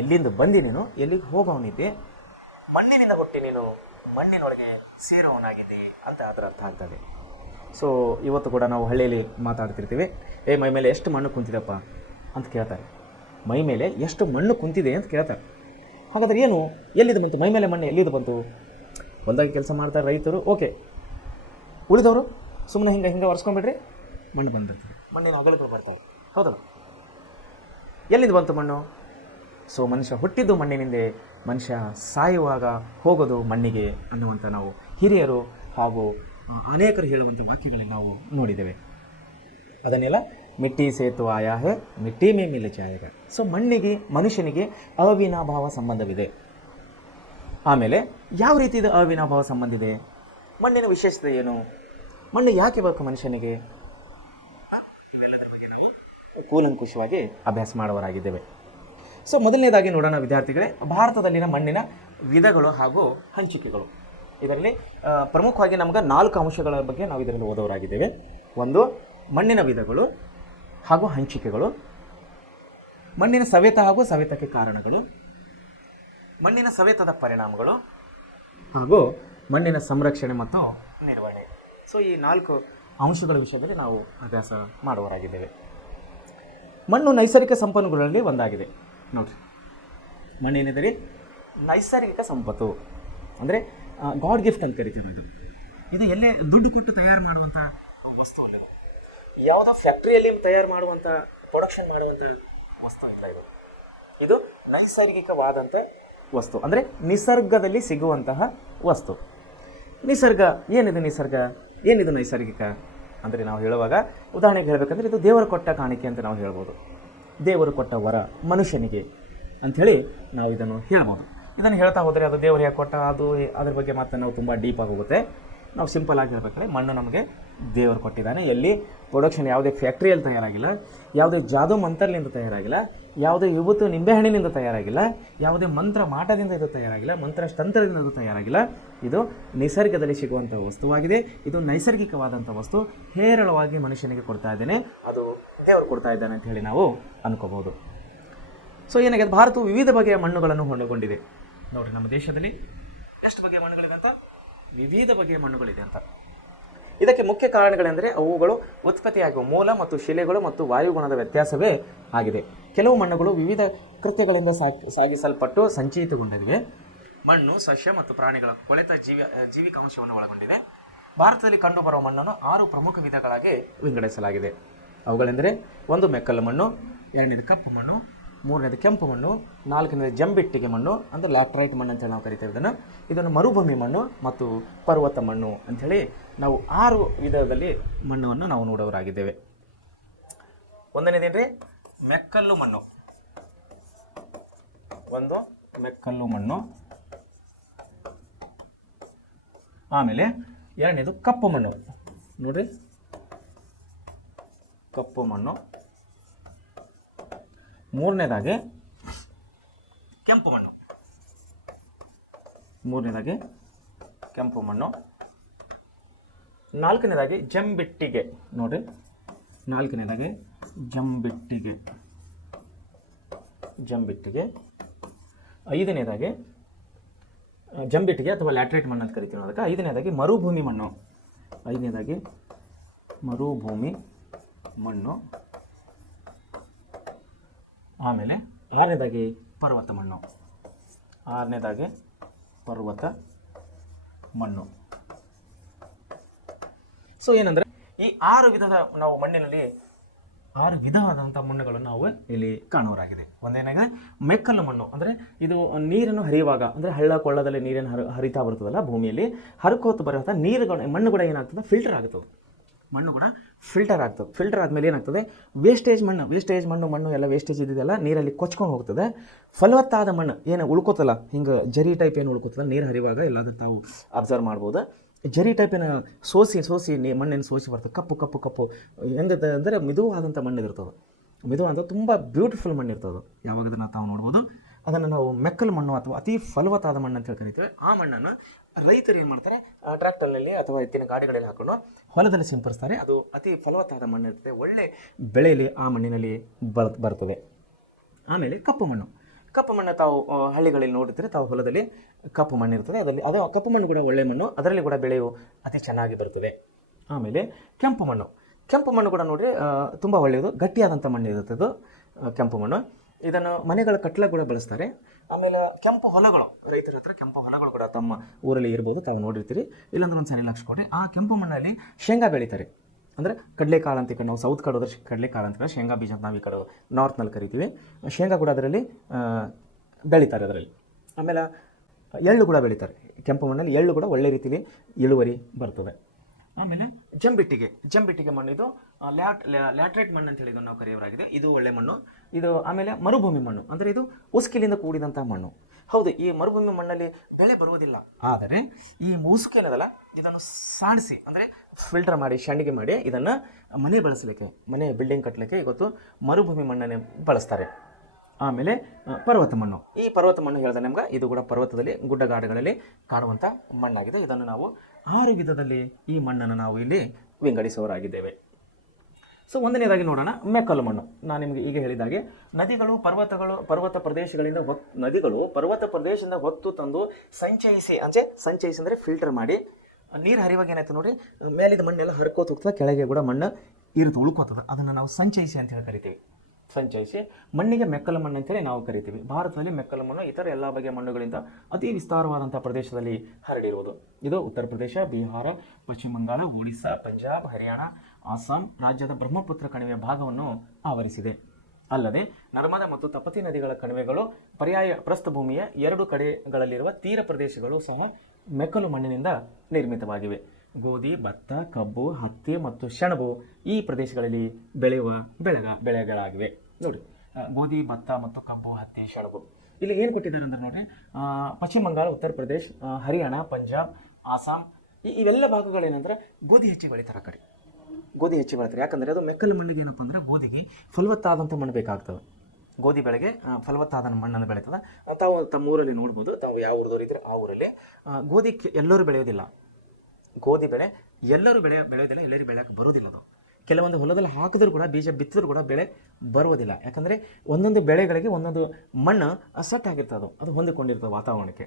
ಎಲ್ಲಿಂದ ಬಂದಿ ನೀನು, ಎಲ್ಲಿಗೆ ಹೋಗವನಿತಿ? ಮಣ್ಣಿನಿಂದ ಹುಟ್ಟಿ ನೀನು ಮಣ್ಣಿನೊಳಗೆ ಸೇರುವವನಾಗಿದೆ ಅಂತ ಅದರ ಅರ್ಥ ಆಗ್ತದೆ. ಸೊ ಇವತ್ತು ಕೂಡ ನಾವು ಹಳ್ಳಿಯಲ್ಲಿ ಮಾತಾಡ್ತಿರ್ತೀವಿ, ಮೈ ಮೇಲೆ ಎಷ್ಟು ಮಣ್ಣು ಕುಂತಿದೆಪ್ಪ ಅಂತ ಕೇಳ್ತಾರೆ. ಮೈ ಮೇಲೆ ಎಷ್ಟು ಮಣ್ಣು ಕುಂತಿದೆ ಅಂತ ಕೇಳ್ತಾರೆ. ಹಾಗಾದ್ರೆ ಏನು, ಎಲ್ಲಿದು ಬಂತು ಮೈ ಮೇಲೆ ಮಣ್ಣು, ಎಲ್ಲಿದು ಬಂತು? ಹೊಲ್ದಾಗಿ ಕೆಲಸ ಮಾಡ್ತಾರೆ ರೈತರು, ಓಕೆ. ಉಳಿದವರು ಸುಮ್ಮನೆ ಹಿಂಗೆ ಒರೆಸ್ಕೊಂಡ್ಬಿಟ್ರೆ ಮಣ್ಣು ಬಂದಿರ್ತದೆ, ಮಣ್ಣಿನ ಅಗಲಗಳು ಬರ್ತಾವೆ, ಹೌದಲ್ಲ? ಎಲ್ಲಿಂದ ಬಂತು ಮಣ್ಣು? ಸೊ ಮನುಷ್ಯ ಹುಟ್ಟಿದ್ದು ಮಣ್ಣಿನಿಂದೆ, ಮನುಷ್ಯ ಸಾಯುವಾಗ ಹೋಗೋದು ಮಣ್ಣಿಗೆ ಅನ್ನುವಂಥ ನಾವು ಹಿರಿಯರು ಹಾಗೂ ಅನೇಕರು ಹೇಳುವಂಥ ವಾಕ್ಯಗಳಲ್ಲಿ ನಾವು ನೋಡಿದ್ದೇವೆ. ಅದನ್ನೆಲ್ಲ ಮಿಟ್ಟಿ ಸೇತು ಆಯಾ ಹೇ ಮಿಟ್ಟಿ ಮೇ ಮಿಲ್ ಜಾಯೇಗಾ. ಸೊ ಮಣ್ಣಿಗೆ ಮನುಷ್ಯನಿಗೆ ಅವಿನಾಭಾವ ಸಂಬಂಧವಿದೆ. ಆಮೇಲೆ ಯಾವ ರೀತಿ ಇದು ಅವಿನಾಭಾವ ಸಂಬಂಧ ಇದೆ? ಮಣ್ಣಿನ ವಿಶೇಷತೆ ಏನು? ಮಣ್ಣು ಯಾಕೆ ಬೇಕು ಮನುಷ್ಯನಿಗೆ? ಇವೆಲ್ಲದರ ಬಗ್ಗೆ ನಾವು ಕೂಲಂಕುಷವಾಗಿ ಅಭ್ಯಾಸ ಮಾಡುವರಾಗಿದ್ದೇವೆ. ಸೊ ಮೊದಲನೇದಾಗಿ ನೋಡೋಣ ವಿದ್ಯಾರ್ಥಿಗಳೇ, ಭಾರತದಲ್ಲಿನ ಮಣ್ಣಿನ ವಿಧಗಳು ಹಾಗೂ ಹಂಚಿಕೆಗಳು. ಇದರಲ್ಲಿ ಪ್ರಮುಖವಾಗಿ ನಮ್ಗೆ 4 ಅಂಶಗಳ ಬಗ್ಗೆ ನಾವು ಇದರಲ್ಲಿ ಓದೋರಾಗಿದ್ದೇವೆ. ಒಂದು, ಮಣ್ಣಿನ ವಿಧಗಳು ಹಾಗೂ ಹಂಚಿಕೆಗಳು, ಮಣ್ಣಿನ ಸವೆತ ಹಾಗೂ ಸವೆತಕ್ಕೆ ಕಾರಣಗಳು, ಮಣ್ಣಿನ ಸವೆತದ ಪರಿಣಾಮಗಳು ಹಾಗೂ ಮಣ್ಣಿನ ಸಂರಕ್ಷಣೆ ಮತ್ತು ನಿರ್ವಹಣೆ. ಸೊ ಈ 4 ಅಂಶಗಳ ವಿಷಯದಲ್ಲಿ ನಾವು ಅಭ್ಯಾಸ ಮಾಡುವರಾಗಿದ್ದೇವೆ. ಮಣ್ಣು ನೈಸರ್ಗಿಕ ಸಂಪನ್ಮೂಲಗಳಲ್ಲಿ ಒಂದಾಗಿದೆ. ನೋಡಿರಿ, ಮಣ್ಣೇನಿದೆ ನೈಸರ್ಗಿಕ ಸಂಪತ್ತು, ಅಂದರೆ ಗಾಡ್ ಗಿಫ್ಟ್ ಅಂತ ಕರಿತೀವಿ. ಇದು ಎಲ್ಲೇ ದುಡ್ಡು ಕೊಟ್ಟು ತಯಾರು ಮಾಡುವಂಥ ವಸ್ತು ಅಲ್ಲ. ಯಾವುದೋ ಫ್ಯಾಕ್ಟ್ರಿಯಲ್ಲಿ ತಯಾರು ಮಾಡುವಂಥ, ಪ್ರೊಡಕ್ಷನ್ ಮಾಡುವಂಥ ವಸ್ತು ಇಲ್ಲ. ಇದು ನೈಸರ್ಗಿಕವಾದಂಥ ವಸ್ತು, ಅಂದರೆ ನಿಸರ್ಗದಲ್ಲಿ ಸಿಗುವಂತಹ ವಸ್ತು. ನಿಸರ್ಗ ಏನಿದೆ? ನಿಸರ್ಗ ಏನಿದು ನೈಸರ್ಗಿಕ ಅಂದರೆ ನಾವು ಹೇಳುವಾಗ ಉದಾಹರಣೆಗೆ ಹೇಳಬೇಕಂದ್ರೆ ಇದು ದೇವರು ಕೊಟ್ಟ ಕಾಣಿಕೆ ಅಂತ ನಾವು ಹೇಳ್ಬೋದು. ದೇವರು ಕೊಟ್ಟ ವರ ಮನುಷ್ಯನಿಗೆ ಅಂಥೇಳಿ ನಾವು ಇದನ್ನು ಹೇಳ್ಬೋದು. ಇದನ್ನು ಹೇಳ್ತಾ ಹೋದರೆ ಅದು ದೇವರು ಹೇಗೆ ಕೊಟ್ಟ, ಅದು ಅದ್ರ ಬಗ್ಗೆ ಮತ್ತೆ ನಾವು ತುಂಬ ಡೀಪಾಗಿ ಹೋಗುತ್ತೆ. ನಾವು ಸಿಂಪಲ್ ಆಗಿ ಹೇಳ್ಬೇಕಾದ್ರೆ ಮಣ್ಣು ನಮಗೆ ದೇವರು ಕೊಟ್ಟಿದ್ದಾನೆ. ಎಲ್ಲಿ ಪ್ರೊಡಕ್ಷನ್ ಯಾವುದೇ ಫ್ಯಾಕ್ಟ್ರಿಯಲ್ಲಿ ತಯಾರಾಗಿಲ್ಲ, ಯಾವುದೇ ಜಾದು ಮಂತ್ರಲಿಂದ ತಯಾರಾಗಿಲ್ಲ, ಯಾವುದೇ ವಿಭೂತು ನಿಂಬೆಹಣ್ಣಿನಿಂದ ತಯಾರಾಗಿಲ್ಲ, ಯಾವುದೇ ಮಂತ್ರ ಮಾಟದಿಂದ ಇದು ತಯಾರಾಗಿಲ್ಲ, ಮಂತ್ರ ತಂತ್ರದಿಂದ ಇದು ತಯಾರಾಗಿಲ್ಲ. ಇದು ನಿಸರ್ಗದಲ್ಲಿ ಸಿಗುವಂಥ ವಸ್ತುವಾಗಿದೆ. ಇದು ನೈಸರ್ಗಿಕವಾದಂಥ ವಸ್ತು. ಹೇರಳವಾಗಿ ಮನುಷ್ಯನಿಗೆ ಕೊಡ್ತಾ ಇದ್ದೇನೆ, ಅದು ದೇವರು ಕೊಡ್ತಾ ಇದ್ದಾನೆ ಅಂತ ಹೇಳಿ ನಾವು ಅನ್ಕೋಬಹುದು. ಸೊ ಏನಾಗಿದೆ, ಭಾರತವು ವಿವಿಧ ಬಗೆಯ ಮಣ್ಣುಗಳನ್ನು ಒಳಗೊಂಡಿದೆ. ನೋಡಿರಿ, ನಮ್ಮ ದೇಶದಲ್ಲಿ ಎಷ್ಟು ಬಗೆಯ ಮಣ್ಣುಗಳಿದೆ ಅಂತ? ವಿವಿಧ ಬಗೆಯ ಮಣ್ಣುಗಳಿದೆ ಅಂತ. ಇದಕ್ಕೆ ಮುಖ್ಯ ಕಾರಣಗಳೆಂದರೆ ಅವುಗಳು ಉತ್ಪತ್ತಿಯಾಗುವ ಮೂಲ ಮತ್ತು ಶಿಲೆಗಳು ಮತ್ತು ವಾಯುಗುಣದ ವ್ಯತ್ಯಾಸವೇ ಆಗಿದೆ. ಕೆಲವು ಮಣ್ಣುಗಳು ವಿವಿಧ ಕೃತ್ಯಗಳಿಂದ ಸಾಗಿಸಲ್ಪಟ್ಟು ಸಂಚಯಿತಗೊಂಡಿವೆ. ಮಣ್ಣು ಸಸ್ಯ ಮತ್ತು ಪ್ರಾಣಿಗಳ ಕೊಳೆತ ಜೀವಿಕಾಂಶವನ್ನು ಒಳಗೊಂಡಿದೆ. ಭಾರತದಲ್ಲಿ ಕಂಡುಬರುವ ಮಣ್ಣನ್ನು 6 ಪ್ರಮುಖ ವಿಧಗಳಾಗಿ ವಿಂಗಡಿಸಲಾಗಿದೆ. ಅವುಗಳೆಂದರೆ: 1 ಮೆಕ್ಕಲು ಮಣ್ಣು, 2ನೇದು ಕಪ್ಪು ಮಣ್ಣು, 3ನೇದು ಕೆಂಪು ಮಣ್ಣು, 4ನೇದು ಜಂಬಿಟ್ಟಿಗೆ ಮಣ್ಣು ಅಂದರೆ ಲ್ಯಾಟ್ರೈಟ್ ಮಣ್ಣು ಅಂತೇಳಿ ನಾವು ಕರಿತೇವೆ ಇದನ್ನು ಮರುಭೂಮಿ ಮಣ್ಣು ಮತ್ತು ಪರ್ವತ ಮಣ್ಣು ಅಂಥೇಳಿ ನಾವು 6 ವಿಧದಲ್ಲಿ ಮಣ್ಣನ್ನು ನಾವು ನೋಡೋರಾಗಿದ್ದೇವೆ. 1ನೇದೇನ್ರಿ? ಮೆಕ್ಕಲು ಮಣ್ಣು. 1 ಮೆಕ್ಕಲು ಮಣ್ಣು. ಆಮೇಲೆ 2ನೇದು ಕಪ್ಪು ಮಣ್ಣು. ನೋಡ್ರಿ, ಕಪ್ಪು ಮಣ್ಣು. 3ನೇದಾಗಿ ಕೆಂಪು ಮಣ್ಣು. 4ನೇದಾಗಿ ಜಂಬಿಟ್ಟಿಗೆ. ನೋಡ್ರಿ, 4ನೇದಾಗಿ ಜಂಬಿಟ್ಟಿಗೆ. 5ನೇದಾಗಿ ಜಂಬಿಟ್ಟಿಗೆ ಅಥವಾ ಲ್ಯಾಟ್ರೈಟ್ ಮಣ್ಣು ಅಂತ ಕರಿತೀವಿ. ಅದಕ್ಕೆ 5ನೇದಾಗಿ ಮರುಭೂಮಿ ಮಣ್ಣು. 5ನೇದಾಗಿ ಮರುಭೂಮಿ ಮಣ್ಣು. ಆಮೇಲೆ 6ನೇದಾಗಿ ಪರ್ವತ ಮಣ್ಣು. 6ನೇದಾಗಿ ಪರ್ವತ ಮಣ್ಣು. ಸೊ ಏನಂದರೆ ಈ 6 ವಿಧದ ನಾವು ಮಣ್ಣಿನಲ್ಲಿ 6 ವಿಧವಾದಂಥ ಮಣ್ಣುಗಳನ್ನು ನಾವು ಇಲ್ಲಿ ಕಾಣುವರಾಗಿದೆ. ಒಂದೇನಾಗಿದೆ ಮೆಕ್ಕಲು ಮಣ್ಣು, ಅಂದರೆ ಇದು ನೀರನ್ನು ಹರಿಯುವಾಗ ಅಂದರೆ ಹಳ್ಳ ಕೊಳ್ಳದಲ್ಲಿ ನೀರನ್ನು ಹರಿತಾ ಬರ್ತದಲ್ಲ ಭೂಮಿಯಲ್ಲಿ, ಹರ್ಕೋತ ಬರೋಂಥ ನೀರುಗಳು ಮಣ್ಣು ಕೂಡ ಏನಾಗ್ತದೆ, ಫಿಲ್ಟರ್ ಆಗ್ತದೆ. ಮಣ್ಣು ಕೂಡ ಫಿಲ್ಟರ್ ಆಗ್ತದೆ. ಫಿಲ್ಟರ್ ಆದಮೇಲೆ ಏನಾಗ್ತದೆ, ವೇಸ್ಟೇಜ್ ಮಣ್ಣು ಎಲ್ಲ ವೇಸ್ಟೇಜ್ ಇದೆಯಲ್ಲ ನೀರಲ್ಲಿ ಕೊಚ್ಕೊಂಡು ಹೋಗ್ತದೆ. ಫಲವತ್ತಾದ ಮಣ್ಣು ಏನು ಉಳ್ಕೋತಲ್ಲ, ಹಿಂಗೆ ಜರಿ ಟೈಪ್ ಏನು ಉಳ್ಕೋತಲ್ಲ ನೀರು ಹರಿಯುವಾಗ ಎಲ್ಲಾದ್ರೂ ತಾವು ಅಬ್ಸರ್ವ್ ಮಾಡ್ಬೋದು. ಜರಿ ಟೈಪಿನ ಸೋಸಿ ಮಣ್ಣಿನ ಸೋಸಿ ಬರ್ತದೆ. ಕಪ್ಪು ಹೆಂಗಿರ್ತದೆ ಅಂದರೆ ಮಿದುವಾದಂಥ ಮಣ್ಣು ಇರ್ತದೆ. ಮಿದುವಾದ ತುಂಬ ಬ್ಯೂಟಿಫುಲ್ ಮಣ್ಣು ಇರ್ತದೆ. ಯಾವಾಗ ಅದನ್ನು ತಾವು ನೋಡ್ಬೋದು. ಅದನ್ನು ನಾವು ಮೆಕ್ಕಲು ಮಣ್ಣು ಅಥವಾ ಅತಿ ಫಲವತ್ತಾದ ಮಣ್ಣು ಅಂತ ಕರಿತೀವಿ. ಆ ಮಣ್ಣನ್ನು ರೈತರು ಏನು ಮಾಡ್ತಾರೆ, ಟ್ರ್ಯಾಕ್ಟರ್ನಲ್ಲಿ ಅಥವಾ ಎತ್ತಿನ ಗಾಡಿಗಳಲ್ಲಿ ಹಾಕೊಂಡು ಹೊಲದಲ್ಲಿ ಸಿಂಪಡಿಸ್ತಾರೆ. ಅದು ಅತಿ ಫಲವತ್ತಾದ ಮಣ್ಣು ಇರ್ತದೆ. ಒಳ್ಳೆ ಬೆಳೆಯಲ್ಲಿ ಆ ಮಣ್ಣಿನಲ್ಲಿ ಬರ್ತದೆ. ಆಮೇಲೆ ಕಪ್ಪು ಮಣ್ಣು ತಾವು ಹಳ್ಳಿಗಳಲ್ಲಿ ನೋಡಿರ್ತೀರಿ, ತಾವು ಹೊಲದಲ್ಲಿ ಕಪ್ಪು ಮಣ್ಣು ಇರ್ತದೆ. ಅದು ಕಪ್ಪು ಮಣ್ಣು ಕೂಡ ಒಳ್ಳೆ ಮಣ್ಣು, ಅದರಲ್ಲಿ ಕೂಡ ಬೆಳೆಯು ಅತಿ ಚೆನ್ನಾಗಿ ಬರ್ತದೆ. ಆಮೇಲೆ ಕೆಂಪು ಮಣ್ಣು. ಕೆಂಪು ಮಣ್ಣು ಕೂಡ ನೋಡಿರಿ ತುಂಬ ಒಳ್ಳೆಯದು, ಗಟ್ಟಿಯಾದಂಥ ಮಣ್ಣು ಇರುತ್ತೆ ಇದು ಕೆಂಪು ಮಣ್ಣು. ಇದನ್ನು ಮನೆಗಳ ಕಟ್ಟಲೆ ಕೂಡ ಬಳಸ್ತಾರೆ. ಆಮೇಲೆ ಕೆಂಪು ಹೊಲಗಳು, ರೈತರ ಹತ್ರ ಕೆಂಪು ಹೊಲಗಳು ಕೂಡ ತಮ್ಮ ಊರಲ್ಲಿ ಇರ್ಬೋದು, ತಾವು ನೋಡಿರ್ತೀರಿ. ಇಲ್ಲಾಂದ್ರೆ ಒಂದು ಸರಿ ಲಕ್ಷ ಕೊಡಿ. ಆ ಕೆಂಪು ಮಣ್ಣಲ್ಲಿ ಶೇಂಗಾ ಬೆಳೀತಾರೆ. ಅಂದರೆ ಕಡಲೆಕಾಳು ಅಂತ ನಾವು ಸೌತ್ ಕಡೆ ಹೋದ್ರೆ ಕಡಲೆಕಾಳು ಅಂತ ಶೇಂಗಾ ಬೀಜ ಅಂತ ನಾವು ಈ ಕಡೆ ನಾರ್ತ್ನಲ್ಲಿ ಕರಿತೀವಿ. ಶೇಂಗಾ ಕೂಡ ಅದರಲ್ಲಿ ಬೆಳೀತಾರೆ ಅದರಲ್ಲಿ. ಆಮೇಲೆ ಎಳ್ಳು ಕೂಡ ಬೆಳೀತಾರೆ. ಕೆಂಪು ಮಣ್ಣಲ್ಲಿ ಎಳ್ಳು ಕೂಡ ಒಳ್ಳೆ ರೀತಿಯಲ್ಲಿ ಇಳುವರಿ ಬರ್ತದೆ. ಆಮೇಲೆ ಜಂಬಿಟ್ಟಿಗೆ ಮಣ್ಣು, ಇದು ಲ್ಯಾಟ್ರೈಟ್ ಮಣ್ಣು ಅಂತ ಹೇಳಿ ನಾವು ಕರೆಯೋರಾಗಿದೆ. ಇದು ಒಳ್ಳೆ ಮಣ್ಣು ಇದು. ಆಮೇಲೆ ಮರುಭೂಮಿ ಮಣ್ಣು, ಅಂದರೆ ಇದು ಉಸುಕಿಲಿಂದ ಕೂಡಿದಂಥ ಮಣ್ಣು. ಹೌದು, ಈ ಮರುಭೂಮಿ ಮಣ್ಣಲ್ಲಿ ಬೆಳೆ ಬರುವುದಿಲ್ಲ. ಆದರೆ ಈ ಉಸುಕು ಏನದಲ್ಲ, ಇದನ್ನು ಸಾಣಿಸಿ ಅಂದರೆ ಫಿಲ್ಟರ್ ಮಾಡಿ ಶಂಡಿಗೆ ಮಾಡಿ ಇದನ್ನು ಮನೆ ಬಳಸಲಿಕ್ಕೆ, ಮನೆ ಬಿಲ್ಡಿಂಗ್ ಕಟ್ಟಲಿಕ್ಕೆ ಇವತ್ತು ಮರುಭೂಮಿ ಮಣ್ಣನ್ನೇ ಬಳಸ್ತಾರೆ. ಆಮೇಲೆ ಪರ್ವತ ಮಣ್ಣು. ಈ ಪರ್ವತ ಮಣ್ಣು ಹೇಳಿದ್ರೆ ನಮ್ಗೆ ಇದು ಕೂಡ ಪರ್ವತದಲ್ಲಿ ಗುಡ್ಡಗಾಡುಗಳಲ್ಲಿ ಕಾಣುವಂಥ ಮಣ್ಣಾಗಿದೆ. ಇದನ್ನು ನಾವು 6 ವಿಧದಲ್ಲಿ ಈ ಮಣ್ಣನ್ನು ನಾವು ಇಲ್ಲಿ ವಿಂಗಡಿಸುವರಾಗಿದ್ದೇವೆ. ಸೊ ಒಂದನೇದಾಗಿ ನೋಡೋಣ ಮೆಕ್ಕಲು ಮಣ್ಣು. ನಾನು ನಿಮಗೆ ಈಗ ಹೇಳಿದಾಗೆ ಪರ್ವತ ಪ್ರದೇಶಗಳಿಂದ ಪರ್ವತ ಪ್ರದೇಶದಿಂದ ಹೊತ್ತು ತಂದು ಸಂಚಯಿಸಿ ಅಂದರೆ ಫಿಲ್ಟರ್ ಮಾಡಿ ನೀರು ಹರಿವಾಗ ಏನಾಯ್ತು ನೋಡಿ, ಮೇಲಿದ ಮಣ್ಣೆಲ್ಲ ಹರ್ಕೋತ ಹೋಗ್ತದೆ, ಕೆಳಗೆ ಕೂಡ ಮಣ್ಣು ಇರುತ್ತೆ, ಉಳ್ಕೋತದೆ. ಅದನ್ನು ನಾವು ಸಂಚಯಿಸಿ ಅಂತ ಹೇಳಿ ಕರಿತೀವಿ. ಸಂಚಯಿಸಿ ಮಣ್ಣಿಗೆ ಮೆಕ್ಕಲು ಮಣ್ಣು ಅಂತೇಳಿ ನಾವು ಕರಿತೀವಿ. ಭಾರತದಲ್ಲಿ ಮೆಕ್ಕಲು ಮಣ್ಣು ಇತರ ಎಲ್ಲ ಬಗೆಯ ಮಣ್ಣುಗಳಿಂದ ಅತಿ ವಿಸ್ತಾರವಾದಂಥ ಪ್ರದೇಶದಲ್ಲಿ ಹರಡಿರುವುದು. ಇದು ಉತ್ತರ ಪ್ರದೇಶ, ಬಿಹಾರ, ಪಶ್ಚಿಮ ಬಂಗಾಳ, ಒಡಿಸ್ಸಾ, ಪಂಜಾಬ್, ಹರಿಯಾಣ, ಅಸ್ಸಾಂ ರಾಜ್ಯದ ಬ್ರಹ್ಮಪುತ್ರ ಕಣಿವೆಯ ಭಾಗವನ್ನು ಆವರಿಸಿದೆ. ಅಲ್ಲದೆ ನರ್ಮದಾ ಮತ್ತು ತಪತಿ ನದಿಗಳ ಕಣಿವೆಗಳು, ಪರ್ಯಾಯ ಪ್ರಸ್ಥಭೂಮಿಯ 2 ಕಡೆಗಳಲ್ಲಿರುವ ತೀರ ಪ್ರದೇಶಗಳು ಸಹ ಮೆಕ್ಕಲು ಮಣ್ಣಿನಿಂದ ನಿರ್ಮಿತವಾಗಿವೆ. ಗೋಧಿ, ಭತ್ತ, ಕಬ್ಬು, ಹತ್ತಿ ಮತ್ತು ಸೆಣಬು ಈ ಪ್ರದೇಶಗಳಲ್ಲಿ ಬೆಳೆಯುವ ಬೆಳೆಗಳಾಗಿವೆ. ನೋಡಿ, ಗೋಧಿ, ಭತ್ತ ಮತ್ತು ಕಬ್ಬು, ಹತ್ತಿ, ಸೆಣಬು. ಇಲ್ಲಿ ಏನು ಕೊಟ್ಟಿದ್ದಾರೆ ಅಂದ್ರೆ ನೋಡಿ, ಪಶ್ಚಿಮ ಬಂಗಾಳ, ಉತ್ತರ ಪ್ರದೇಶ, ಹರಿಯಾಣ, ಪಂಜಾಬ್, ಆಸಾಂ ಇವೆಲ್ಲ ಭಾಗಗಳೇನಂದ್ರೆ ಗೋಧಿ ಹೆಚ್ಚಿ ಬೆಳೀತಾರೆ. ಆ ಕಡೆ ಗೋಧಿ ಹೆಚ್ಚಿ ಬೆಳೀತಾರೆ. ಯಾಕಂದರೆ ಅದು ಮೆಕ್ಕಲು ಮಣ್ಣಿಗೆ ಏನಪ್ಪ ಅಂದರೆ ಗೋಧಿಗೆ ಫಲವತ್ತಾದಂಥ ಮಣ್ಣು ಬೇಕಾಗ್ತದೆ. ಗೋಧಿ ಬೆಳೆಗೆ ಫಲವತ್ತಾದ ಮಣ್ಣನ್ನು ಬೆಳೀತದೆ. ತಾವು ತಮ್ಮ ಊರಲ್ಲಿ ನೋಡ್ಬೋದು, ತಾವು ಯಾವ ಊರದವ್ರು ಇದ್ರೆ ಆ ಊರಲ್ಲಿ ಗೋಧಿ ಎಲ್ಲರೂ ಬೆಳೆಯೋದಿಲ್ಲ. ಗೋಧಿ ಬೆಳೆ ಎಲ್ಲರೂ ಬೆಳೆಯೋದಿಲ್ಲ, ಎಲ್ಲರಿಗೂ ಬೆಳೆಯೋಕ್ಕೆ ಬರೋದಿಲ್ಲ. ಅದು ಕೆಲವೊಂದು ಹೊಲದಲ್ಲಿ ಹಾಕಿದ್ರು ಕೂಡ, ಬೀಜ ಬಿತ್ತಿದ್ರು ಕೂಡ ಬೆಳೆ ಬರುವುದಿಲ್ಲ. ಯಾಕಂದರೆ ಒಂದೊಂದು ಬೆಳೆಗಳಿಗೆ ಒಂದೊಂದು ಮಣ್ಣು ಸೆಟ್ ಆಗಿರ್ತದೆ, ಅದು ಹೊಂದಿಕೊಂಡಿರ್ತದೆ ವಾತಾವರಣಕ್ಕೆ.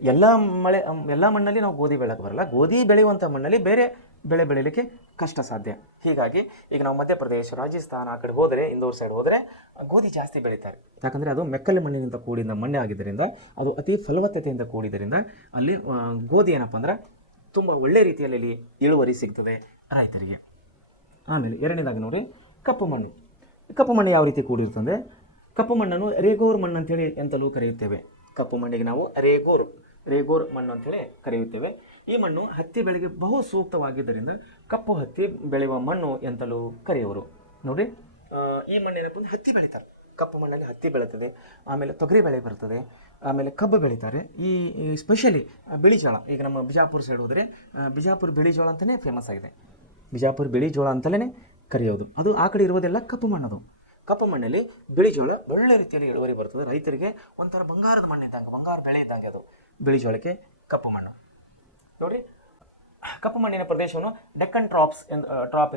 ಎಲ್ಲ ಮಣ್ಣಲ್ಲಿ ನಾವು ಗೋಧಿ ಬೆಳೆಯೋಕ್ಕೆ ಬರಲ್ಲ. ಗೋಧಿ ಬೆಳೆಯುವಂಥ ಮಣ್ಣಲ್ಲಿ ಬೇರೆ ಬೆಳೆ ಬೆಳೀಲಿಕ್ಕೆ ಕಷ್ಟ ಸಾಧ್ಯ. ಹೀಗಾಗಿ ಈಗ ನಾವು ಮಧ್ಯಪ್ರದೇಶ, ರಾಜಸ್ಥಾನ ಆ ಕಡೆ ಹೋದರೆ, ಇಂದೋರ್ ಸೈಡ್ ಹೋದರೆ ಗೋಧಿ ಜಾಸ್ತಿ ಬೆಳೀತಾರೆ. ಯಾಕಂದರೆ ಅದು ಮೆಕ್ಕಲು ಮಣ್ಣಿನಿಂದ ಕೂಡಿದ ಮಣ್ಣೆ ಆಗಿದ್ದರಿಂದ, ಅದು ಅತಿ ಫಲವತ್ತತೆಯಿಂದ ಕೂಡಿದ್ದರಿಂದ ಅಲ್ಲಿ ಗೋಧಿ ಏನಪ್ಪ ಅಂದ್ರೆ ತುಂಬ ಒಳ್ಳೆ ರೀತಿಯಲ್ಲಿ ಇಳುವರಿ ಸಿಗ್ತದೆ ರೈತರಿಗೆ. ಆಮೇಲೆ ಎರಡನೇದಾಗಿ ನೋಡಿ ಕಪ್ಪು ಮಣ್ಣು. ಕಪ್ಪು ಮಣ್ಣು ಯಾವ ರೀತಿ ಕೂಡಿರ್ತದೆ? ಕಪ್ಪು ಮಣ್ಣನ್ನು ರೇಗೋರ್ ಮಣ್ಣು ಅಂತೇಳಿ ಎಂತಲೂ ಕರೆಯುತ್ತೇವೆ. ಕಪ್ಪು ಮಣ್ಣಿಗೆ ನಾವು ರೇಗೋರ್ ಮಣ್ಣು ಅಂತೇಳಿ ಕರೆಯುತ್ತೇವೆ. ಈ ಮಣ್ಣು ಹತ್ತಿ ಬೆಳೆಗೆ ಬಹು ಸೂಕ್ತವಾಗಿದ್ದರಿಂದ ಕಪ್ಪು ಹತ್ತಿ ಬೆಳೆಯುವ ಮಣ್ಣು ಎಂತಲೂ ಕರೆಯುವರು. ನೋಡಿ, ಈ ಮಣ್ಣು ಏನಪ್ಪ ಅಂದ್ರೆ ಹತ್ತಿ ಬೆಳೀತಾರೆ. ಕಪ್ಪು ಮಣ್ಣಲ್ಲಿ ಹತ್ತಿ ಬೆಳೀತದೆ, ಆಮೇಲೆ ತೊಗರಿ ಬೆಳೆ ಬರ್ತದೆ, ಆಮೇಲೆ ಕಬ್ಬು ಬೆಳೀತಾರೆ. ಈ ಸ್ಪೆಷಲಿ ಬಿಳಿ ಜೋಳ, ಈಗ ನಮ್ಮ ಬಿಜಾಪುರ ಸೈಡ್ ಹೋದರೆ ಬಿಜಾಪುರ ಬಿಳಿ ಜೋಳ ಅಂತಲೇ ಫೇಮಸ್ ಆಗಿದೆ. ಬಿಜಾಪುರ ಬಿಳಿ ಜೋಳ ಅಂತಲೇ ಕರೆಯೋದು. ಅದು ಆ ಕಡೆ ಇರೋದೆಲ್ಲ ಕಪ್ಪು ಮಣ್ಣದು. ಕಪ್ಪು ಮಣ್ಣಲ್ಲಿ ಬಿಳಿ ಜೋಳ ಒಳ್ಳೆ ರೀತಿಯಲ್ಲಿ ಇಳುವರಿ ಬರ್ತದೆ. ರೈತರಿಗೆ ಒಂಥರ ಬಂಗಾರದ ಮಣ್ಣು ಇದ್ದಂಗೆ, ಬಂಗಾರ ಬೆಳೆ ಇದ್ದಂಗೆ ಅದು ಬಿಳಿ ಜೋಳಕ್ಕೆ ಕಪ್ಪು ಮಣ್ಣು. ನೋಡಿ, ಕಪ್ಪು ಮಣ್ಣಿನ ಪ್ರದೇಶವನ್ನು ಡೆಕ್ಕನ್ ಟ್ರಾಪ್